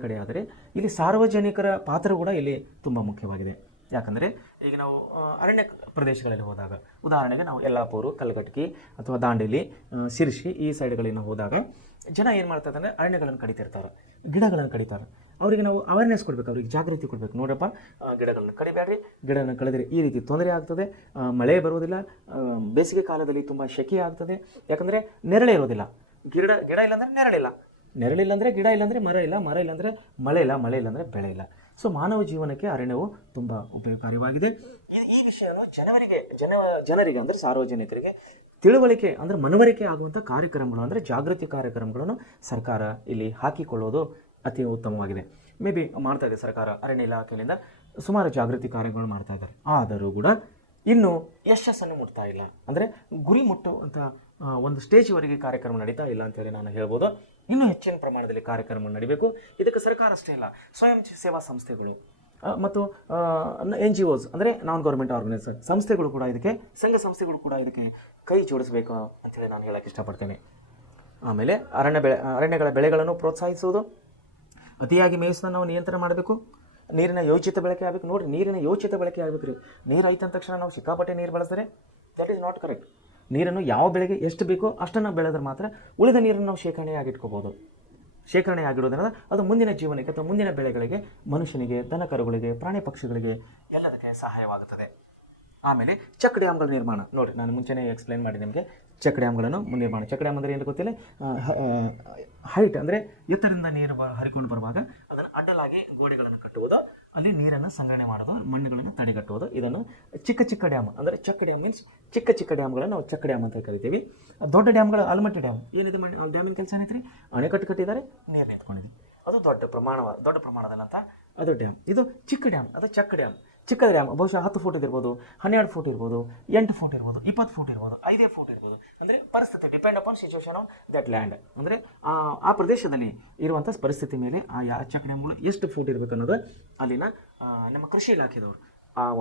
ಕಡೆ ಆದರೆ ಇಲ್ಲಿ ಸಾರ್ವಜನಿಕರ ಪಾತ್ರ ಕೂಡ ಇಲ್ಲಿ ತುಂಬ ಮುಖ್ಯವಾಗಿದೆ. ಯಾಕಂದರೆ ಈಗ ನಾವು ಅರಣ್ಯ ಪ್ರದೇಶಗಳಲ್ಲಿ ಹೋದಾಗ, ಉದಾಹರಣೆಗೆ ನಾವು ಯಲ್ಲಾಪುರ, ಕಲ್ಗಟ್ಟಿ ಅಥವಾ ದಾಂಡೇಲಿ, ಶಿರ್ಸಿ ಈ ಸೈಡ್ಗಳಿಗೆ ಹೋದಾಗ ಜನ ಏನು ಮಾಡ್ತಾರೆ ಅಂದರೆ ಅರಣ್ಯಗಳನ್ನು ಕಡಿತಿರ್ತಾರೆ, ಗಿಡಗಳನ್ನು ಕಡಿತಾರೆ. ಅವರಿಗೆ ನಾವು ಅವೇರ್ನೆಸ್ ಕೊಡಬೇಕು, ಅವ್ರಿಗೆ ಜಾಗೃತಿ ಕೊಡಬೇಕು. ನೋಡಪ್ಪ, ಗಿಡಗಳನ್ನು ಕಡಿಬೇಡ್ರಿ, ಗಿಡಗಳನ್ನು ಕಳೆದರೆ ಈ ರೀತಿ ತೊಂದರೆ ಆಗ್ತದೆ, ಮಳೆ ಬರುವುದಿಲ್ಲ, ಬೇಸಿಗೆ ಕಾಲದಲ್ಲಿ ತುಂಬ ಶೆಕೆ ಆಗ್ತದೆ. ಯಾಕಂದರೆ ನೆರಳೆ ಇರೋದಿಲ್ಲ. ಗಿಡ ಇಲ್ಲಾಂದರೆ ನೆರಳಿಲ್ಲ, ನೆರಳಿಲ್ಲ ಅಂದರೆ ಗಿಡ ಇಲ್ಲಾಂದರೆ ಮರ ಇಲ್ಲ, ಮರ ಇಲ್ಲಾಂದರೆ ಮಳೆ ಇಲ್ಲ, ಮಳೆ ಇಲ್ಲಾಂದರೆ ಬೆಳೆ ಇಲ್ಲ. ಸೊ ಮಾನವ ಜೀವನಕ್ಕೆ ಅರಣ್ಯವು ತುಂಬ ಉಪಯೋಗಕಾರಿಯಾಗಿದೆ. ಈ ವಿಷಯವನ್ನು ಜನರಿಗೆ ಅಂದರೆ ಸಾರ್ವಜನಿಕರಿಗೆ ತಿಳುವಳಿಕೆ ಅಂದರೆ ಮನವರಿಕೆ ಆಗುವಂಥ ಕಾರ್ಯಕ್ರಮಗಳು ಅಂದರೆ ಜಾಗೃತಿ ಕಾರ್ಯಕ್ರಮಗಳನ್ನು ಸರ್ಕಾರ ಇಲ್ಲಿ ಹಾಕಿಕೊಳ್ಳೋದು ಅತಿ ಉತ್ತಮವಾಗಿದೆ. ಮೇ ಬಿ ಮಾಡ್ತಾ ಇದೆ ಸರ್ಕಾರ, ಅರಣ್ಯ ಇಲಾಖೆಯಿಂದ ಸುಮಾರು ಜಾಗೃತಿ ಕಾರ್ಯಗಳನ್ನು ಮಾಡ್ತಾ ಇದ್ದಾರೆ. ಆದರೂ ಕೂಡ ಇನ್ನೂ ಯಶಸ್ಸನ್ನು ಮುಟ್ತಾ ಇಲ್ಲ. ಅಂದರೆ ಗುರಿ ಮುಟ್ಟುವಂಥ ಒಂದು ಸ್ಟೇಜ್ವರೆಗೆ ಕಾರ್ಯಕ್ರಮ ನಡೀತಾ ಇಲ್ಲ ಅಂತೇಳಿ ನಾನು ಹೇಳ್ಬೋದು. ಇನ್ನೂ ಹೆಚ್ಚಿನ ಪ್ರಮಾಣದಲ್ಲಿ ಕಾರ್ಯಕ್ರಮ ನಡೀಬೇಕು. ಇದಕ್ಕೆ ಸರ್ಕಾರ ಅಷ್ಟೇ ಇಲ್ಲ, ಸ್ವಯಂ ಸೇವಾ ಸಂಸ್ಥೆಗಳು ಮತ್ತು NGOs ಅಂದರೆ ನಾನ್ ಗೌರ್ಮೆಂಟ್ ಆರ್ಗನೈಸೇಷನ್ ಸಂಸ್ಥೆಗಳು ಕೂಡ ಇದಕ್ಕೆ, ಸಂಘ ಸಂಸ್ಥೆಗಳು ಕೂಡ ಇದಕ್ಕೆ ಕೈ ಜೋಡಿಸಬೇಕು ಅಂತೇಳಿ ನಾನು ಹೇಳಕ್ಕೆ ಇಷ್ಟಪಡ್ತೇನೆ. ಆಮೇಲೆ ಅರಣ್ಯಗಳ ಬೆಳೆಗಳನ್ನು ಪ್ರೋತ್ಸಾಹಿಸುವುದು, ಅತಿಯಾಗಿ ಮೇಯಿಸೋದನ್ನು ನಾವು ನಿಯಂತ್ರಣ ಮಾಡಬೇಕು. ನೀರಿನ ಯೋಚಿತ ಬಳಕೆ ಆಗಬೇಕು. ನೋಡಿರಿ, ನೀರಿನ ಯೋಚಿತ ಬಳಕೆ ಆಗಬೇಕು ರೀ. ನೀರು ಐತಂದ ತಕ್ಷಣ ನಾವು ಸಿಕ್ಕಾಪಟ್ಟೆ ನೀರು ಬಳಸಿದ್ರೆ ದಟ್ ಈಸ್ ನಾಟ್ ಕರೆಕ್ಟ್. ನೀರನ್ನು ಯಾವ ಬೆಳೆಗೆ ಎಷ್ಟು ಬೇಕೋ ಅಷ್ಟನ್ನು ಬೆಳೆದ್ರೆ ಮಾತ್ರ ಉಳಿದ ನೀರನ್ನು ನಾವು ಶೇಖರಣೆಯಾಗಿಟ್ಕೋಬೋದು. ಶೇಖರಣೆಯಾಗಿರೋದ್ರಿಂದ ಅದು ಮುಂದಿನ ಜೀವನಕ್ಕೆ ಅಥವಾ ಮುಂದಿನ ಬೆಳೆಗಳಿಗೆ, ಮನುಷ್ಯನಿಗೆ, ದನ ಕರುಗಳಿಗೆ, ಪ್ರಾಣಿ ಪಕ್ಷಿಗಳಿಗೆ ಎಲ್ಲದಕ್ಕೆ ಸಹಾಯವಾಗುತ್ತದೆ. ಆಮೇಲೆ ಚೆಕ್ ಡ್ಯಾಮ್ಗಳ ನಿರ್ಮಾಣ. ನೋಡಿ, ನಾನು ಮುಂಚೆನೇ ಎಕ್ಸ್ಪ್ಲೈನ್ ಮಾಡಿ ನಿಮಗೆ ಚೆಕ್ ಡ್ಯಾಮ್ಗಳನ್ನು ನಿರ್ಮಾಣ. ಚೆಕ್ ಡ್ಯಾಮ್ ಅಂದರೆ ಏನು ಗೊತ್ತಿಲ್ಲ, ಹೈಟ್ ಅಂದರೆ ಎತ್ತರದಿಂದ ನೀರು ಹರಿಕೊಂಡು ಬರುವಾಗ ಅದನ್ನು ಅಡ್ಡಲಾಗಿ ಗೋಡೆಗಳನ್ನು ಕಟ್ಟುವುದು, ಅಲ್ಲಿ ನೀರನ್ನು ಸಂಗ್ರಹಣೆ ಮಾಡೋದು, ಮಣ್ಣುಗಳನ್ನು ತಡೆಗಟ್ಟುವುದು. ಇದನ್ನು ಚಿಕ್ಕ ಡ್ಯಾಮ್ ಅಂದರೆ ಚೆಕ್ ಡ್ಯಾಮ್ ಮೀನ್ಸ್ ಚಿಕ್ಕ ಡ್ಯಾಮ್ಗಳನ್ನು ನಾವು ಚೆಕ್ ಡ್ಯಾಮ್ ಅಂತ ಕರಿತೀವಿ. ದೊಡ್ಡ ಡ್ಯಾಮ್ಗಳು ಆಲ್ಮಟ್ಟಿ ಡ್ಯಾಮ್ ಏನಿದೆ, ಡ್ಯಾಮಿನ ಕೆಲಸ ಏನೈತ್ರಿ, ಅಣೆಕಟ್ಟು ಕಟ್ಟಿದ್ದಾರೆ, ನೀರು ನಿಂತ್ಕೊಂಡಿದೆ, ಅದು ದೊಡ್ಡ ಪ್ರಮಾಣದಲ್ಲಂತ ಅದು ಡ್ಯಾಮ್. ಇದು ಚಿಕ್ಕ ಡ್ಯಾಮ್, ಅದು ಚೆಕ್ ಡ್ಯಾಮ್. ಚಿಕ್ಕ ಡ್ಯಾಮ್ ಬಹುಶಃ 10 ಫೂಟ್ ಇರ್ಬೋದು, 12 ಫೂಟ್ ಇರ್ಬೋದು, 8 ಫೂಟ್ ಇರ್ಬೋದು, 20 ಫೂಟ್ ಇರ್ಬೋದು, 5 ಫೂಟ್ ಇರ್ಬೋದು. ಅಂದರೆ ಪರಿಸ್ಥಿತಿ depend upon situation of that land. ಅಂದರೆ ಆ ಪ್ರದೇಶದಲ್ಲಿ ಇರುವಂಥ ಪರಿಸ್ಥಿತಿ ಮೇಲೆ ಆ ಚೆಕ್ ಡ್ಯಾಮ್ಗಳು ಎಷ್ಟು ಫೂಟ್ ಇರಬೇಕು ಅನ್ನೋದು ಅಲ್ಲಿನ ನಮ್ಮ ಕೃಷಿ ಇಲಾಖೆದವರು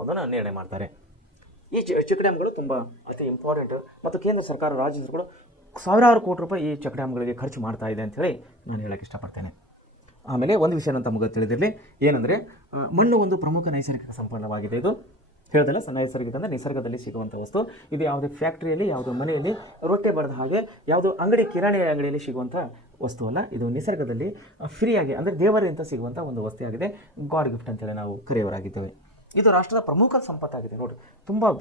ಒಂದನ್ನು ನಿರ್ಣಯ ಮಾಡ್ತಾರೆ. ಈ ಚೆಕ್ ಡ್ಯಾಮ್ಗಳು ತುಂಬ ಅತಿ ಇಂಪಾರ್ಟೆಂಟ್ ಮತ್ತು ಕೇಂದ್ರ ಸರ್ಕಾರ, ರಾಜ್ಯ ಸರ್ಕಾರಗಳು ಸಾವಿರಾರು ಕೋಟಿ ರೂಪಾಯಿ ಈ ಚೆಕ್ ಡ್ಯಾಮ್ಗಳಿಗೆ ಖರ್ಚು ಮಾಡ್ತಾ ಇದೆ ಅಂಥೇಳಿ ನಾನು ಹೇಳೋಕ್ಕೆ ಇಷ್ಟಪಡ್ತೇನೆ. ಆಮೇಲೆ ಒಂದು ವಿಷಯ ಅಂತ ತಮಗೆ ತಿಳಿದಿರಲಿ, ಏನಂದರೆ ಮಣ್ಣು ಒಂದು ಪ್ರಮುಖ ನೈಸರ್ಗಿಕ ಸಂಪನ್ನವಾಗಿದೆ. ಇದು ಹೇಳ್ದಲ್ಲ, ನೈಸರ್ಗಿಕ ಅಂದರೆ ನಿಸರ್ಗದಲ್ಲಿ ಸಿಗುವಂಥ ವಸ್ತು. ಇದು ಯಾವುದೇ ಫ್ಯಾಕ್ಟ್ರಿಯಲ್ಲಿ, ಯಾವುದೋ ಮನೆಯಲ್ಲಿ ರೊಟ್ಟೆ ಬರೆದ ಹಾಗೆ ಯಾವುದೋ ಕಿರಾಣಿ ಅಂಗಡಿಯಲ್ಲಿ ಸಿಗುವಂಥ ವಸ್ತು ಅಲ್ಲ. ಇದು ನಿಸರ್ಗದಲ್ಲಿ ಫ್ರೀಯಾಗಿ ಅಂದರೆ ದೇವರಿಂದ ಸಿಗುವಂಥ ಒಂದು ವಸ್ತುವಾಗಿದೆ. ಗಾಡ್ ಗಿಫ್ಟ್ ಅಂತೇಳಿ ನಾವು ಕರೆಯೋರಾಗಿದ್ದೇವೆ. ಇದು ರಾಷ್ಟ್ರದ ಪ್ರಮುಖ ಸಂಪತ್ತಾಗಿದೆ ನೋಡಿ. ತುಂಬ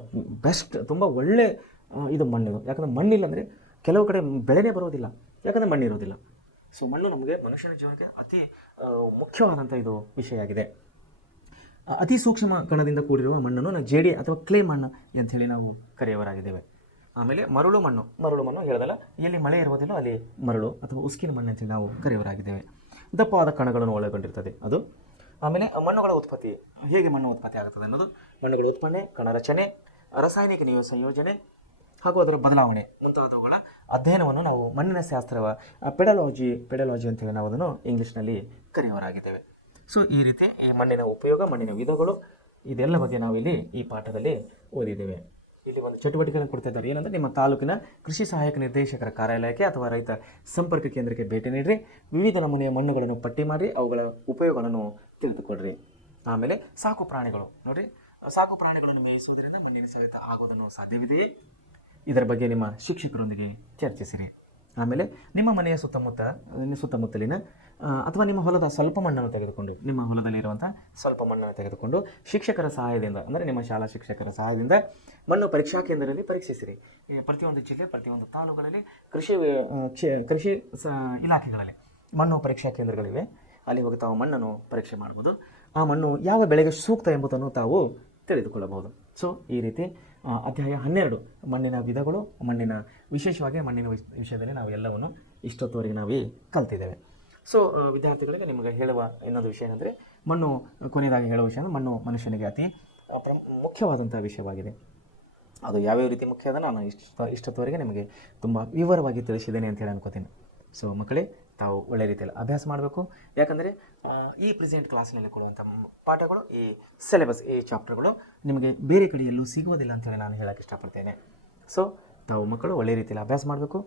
ಬೆಸ್ಟ್, ತುಂಬ ಒಳ್ಳೆ ಇದು ಮಣ್ಣಿದು. ಯಾಕಂದರೆ ಮಣ್ಣಿಲ್ಲ ಅಂದರೆ ಕೆಲವು ಕಡೆ ಬೆಳೆನೇ ಬರೋದಿಲ್ಲ, ಯಾಕಂದರೆ ಮಣ್ಣಿರೋದಿಲ್ಲ. ಸೊ ಮಣ್ಣು ನಮಗೆ ಮನುಷ್ಯನ ಜೀವನಕ್ಕೆ ಅತಿ ಮುಖ್ಯವಾದಂಥ ಇದು ವಿಷಯ ಆಗಿದೆ. ಅತಿ ಸೂಕ್ಷ್ಮ ಕಣದಿಂದ ಕೂಡಿರುವ ಮಣ್ಣನ್ನು ನಾವು ಜೇಡಿ ಅಥವಾ ಕ್ಲೇ ಮಣ್ಣು ಅಂಥೇಳಿ ನಾವು ಕರೆಯುವರಾಗಿದ್ದೇವೆ. ಆಮೇಲೆ ಮರಳು ಮಣ್ಣು ಹೇಳೋದಲ್ಲ, ಎಲ್ಲಿ ಮಳೆ ಇರುವುದಿಲ್ಲ ಅಲ್ಲಿ ಮರಳು ಅಥವಾ ಉಸ್ಕಿನ ಮಣ್ಣು ಅಂತೇಳಿ ನಾವು ಕರೆಯುವರಾಗಿದ್ದೇವೆ. ದಪ್ಪವಾದ ಕಣಗಳನ್ನು ಒಳಗೊಂಡಿರ್ತದೆ ಅದು. ಆಮೇಲೆ ಮಣ್ಣುಗಳ ಉತ್ಪತ್ತಿ, ಹೇಗೆ ಮಣ್ಣು ಉತ್ಪತ್ತಿ ಆಗುತ್ತದೆ ಅನ್ನೋದು, ಮಣ್ಣುಗಳ ಉತ್ಪನ್ನ, ಕಣ ರಚನೆ, ರಾಸಾಯನಿಕ ಸಂಯೋಜನೆ ಹಾಗೂ ಅದರ ಬದಲಾವಣೆ ಮುಂತಾದವುಗಳ ಅಧ್ಯಯನವನ್ನು ನಾವು ಮಣ್ಣಿನ ಶಾಸ್ತ್ರವ ಪೆಡಲಾಜಿ ಅಂತೇಳಿ ನಾವು ಅದನ್ನು ಇಂಗ್ಲೀಷ್ನಲ್ಲಿ ಕರೆಯುವರಾಗಿದ್ದೇವೆ. ಸೊ ಈ ರೀತಿ ಈ ಮಣ್ಣಿನ ಉಪಯೋಗ, ಮಣ್ಣಿನ ವಿಧಗಳು, ಇದೆಲ್ಲ ಬಗ್ಗೆ ನಾವು ಇಲ್ಲಿ ಈ ಪಾಠದಲ್ಲಿ ಓದಿದ್ದೇವೆ. ಇಲ್ಲಿ ಒಂದು ಚಟುವಟಿಕೆಗಳನ್ನು ಕೊಡ್ತಾ ಇದ್ದಾರೆ. ಏನಂದರೆ, ನಿಮ್ಮ ತಾಲೂಕಿನ ಕೃಷಿ ಸಹಾಯಕ ನಿರ್ದೇಶಕರ ಕಾರ್ಯಾಲಯಕ್ಕೆ ಅಥವಾ ರೈತ ಸಂಪರ್ಕ ಕೇಂದ್ರಕ್ಕೆ ಭೇಟಿ ನೀಡಿರಿ. ವಿವಿಧ ನಮೂನೆಯ ಮಣ್ಣುಗಳನ್ನು ಪಟ್ಟಿ ಮಾಡಿ ಅವುಗಳ ಉಪಯೋಗಗಳನ್ನು ತಿಳಿದುಕೊಡ್ರಿ. ಆಮೇಲೆ ಸಾಕು ಪ್ರಾಣಿಗಳು ನೋಡಿರಿ, ಸಾಕು ಪ್ರಾಣಿಗಳನ್ನು ಮೇಯಿಸುವುದರಿಂದ ಮಣ್ಣಿನ ಸವೆತ ಆಗೋದನ್ನು ಸಾಧ್ಯವಿದೆಯೇ? ಇದರ ಬಗ್ಗೆ ನಿಮ್ಮ ಶಿಕ್ಷಕರೊಂದಿಗೆ ಚರ್ಚಿಸಿರಿ. ಆಮೇಲೆ ನಿಮ್ಮ ಮನೆಯ ಸುತ್ತಮುತ್ತಲಿನ ಅಥವಾ ನಿಮ್ಮ ಹೊಲದ ಸ್ವಲ್ಪ ಮಣ್ಣನ್ನು ತೆಗೆದುಕೊಂಡು, ನಿಮ್ಮ ಹೊಲದಲ್ಲಿರುವಂಥ ಸ್ವಲ್ಪ ಮಣ್ಣನ್ನು ತೆಗೆದುಕೊಂಡು ಶಿಕ್ಷಕರ ಸಹಾಯದಿಂದ, ಅಂದರೆ ನಿಮ್ಮ ಶಾಲಾ ಶಿಕ್ಷಕರ ಸಹಾಯದಿಂದ ಮಣ್ಣು ಪರೀಕ್ಷಾ ಕೇಂದ್ರದಲ್ಲಿ ಪರೀಕ್ಷಿಸಿರಿ. ಪ್ರತಿಯೊಂದು ಜಿಲ್ಲೆ, ಪ್ರತಿಯೊಂದು ತಾಲೂಕುಗಳಲ್ಲಿ ಕೃಷಿ ಇಲಾಖೆಗಳಲ್ಲಿ ಮಣ್ಣು ಪರೀಕ್ಷಾ ಕೇಂದ್ರಗಳಿವೆ. ಅಲ್ಲಿ ಹೋಗಿ ತಾವು ಮಣ್ಣನ್ನು ಪರೀಕ್ಷೆ ಮಾಡ್ಬೋದು. ಆ ಮಣ್ಣು ಯಾವ ಬೆಳೆಗೆ ಸೂಕ್ತ ಎಂಬುದನ್ನು ತಾವು ತಿಳಿದುಕೊಳ್ಳಬಹುದು. ಸೊ ಈ ರೀತಿ ಅಧ್ಯಾಯ 12 ಮಣ್ಣಿನ ವಿಧಗಳು, ವಿಶೇಷವಾಗಿ ಮಣ್ಣಿನ ವಿಷಯದಲ್ಲಿ ನಾವು ಎಲ್ಲವನ್ನು ಇಷ್ಟೊತ್ತುವರೆಗೆ ನಾವು ಕಲ್ತಿದ್ದೇವೆ. ಸೊ ವಿದ್ಯಾರ್ಥಿಗಳಿಗೆ ನಿಮಗೆ ಹೇಳುವ ಇನ್ನೊಂದು ವಿಷಯ ಏನಂದರೆ, ಮಣ್ಣು ಕೊನೆಯದಾಗಿ ಹೇಳುವ ವಿಷಯ ಅಂದರೆ, ಮಣ್ಣು ಮನುಷ್ಯನಿಗೆ ಅತಿ ಮುಖ್ಯವಾದಂಥ ವಿಷಯವಾಗಿದೆ. ಅದು ಯಾವ್ಯಾವ ರೀತಿ ಮುಖ್ಯ ಅದ ನಾನು ಇಷ್ಟೊತ್ತುವರೆಗೆ ನಿಮಗೆ ತುಂಬ ವಿವರವಾಗಿ ತಿಳಿಸಿದ್ದೇನೆ ಅಂತೇಳಿ ಅನ್ಕೋತೀನಿ. ಸೊ ಮಕ್ಕಳೇ, ತಾವು ಒಳ್ಳೆ ರೀತಿಯಲ್ಲಿ ಅಭ್ಯಾಸ ಮಾಡಬೇಕು. ಯಾಕಂದರೆ ಈ ಪ್ರೆಸೆಂಟ್ ಕ್ಲಾಸ್ನಲ್ಲಿ ಕೊಡುವಂಥ ಪಾಠಗಳು, ಈ ಸಿಲೆಬಸ್, ಈ ಚಾಪ್ಟರ್ಗಳು ನಿಮಗೆ ಬೇರೆ ಕಡೆ ಎಲ್ಲೂ ಸಿಗುವುದಿಲ್ಲ ಅಂತೇಳಿ ನಾನು ಹೇಳೋಕ್ಕೆ ಇಷ್ಟಪಡ್ತೇನೆ. ಸೊ ತಾವು ಮಕ್ಕಳು ಒಳ್ಳೆ ರೀತಿಯಲ್ಲಿ ಅಭ್ಯಾಸ ಮಾಡಬೇಕು.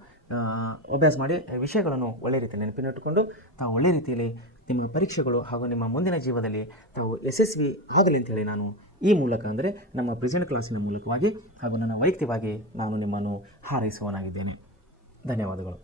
ಅಭ್ಯಾಸ ಮಾಡಿ ವಿಷಯಗಳನ್ನು ಒಳ್ಳೆ ರೀತಿಯಲ್ಲಿ ನೆನಪಿನಿಟ್ಟುಕೊಂಡು ತಾವು ಒಳ್ಳೆ ರೀತಿಯಲ್ಲಿ ನಿಮ್ಮ ಪರೀಕ್ಷೆಗಳು ಹಾಗೂ ನಿಮ್ಮ ಮುಂದಿನ ಜೀವನದಲ್ಲಿ ತಾವು ಯಶಸ್ವಿ ಆಗಲಿ ಅಂತೇಳಿ ನಾನು ಈ ಮೂಲಕ, ಅಂದರೆ ನಮ್ಮ ಪ್ರೆಸೆಂಟ್ ಕ್ಲಾಸಿನ ಮೂಲಕವಾಗಿ ಹಾಗೂ ನನ್ನ ವೈಯಕ್ತಿಕವಾಗಿ ನಾನು ನಿಮ್ಮನ್ನು ಹಾರೈಸುವನಾಗಿದ್ದೇನೆ. ಧನ್ಯವಾದಗಳು.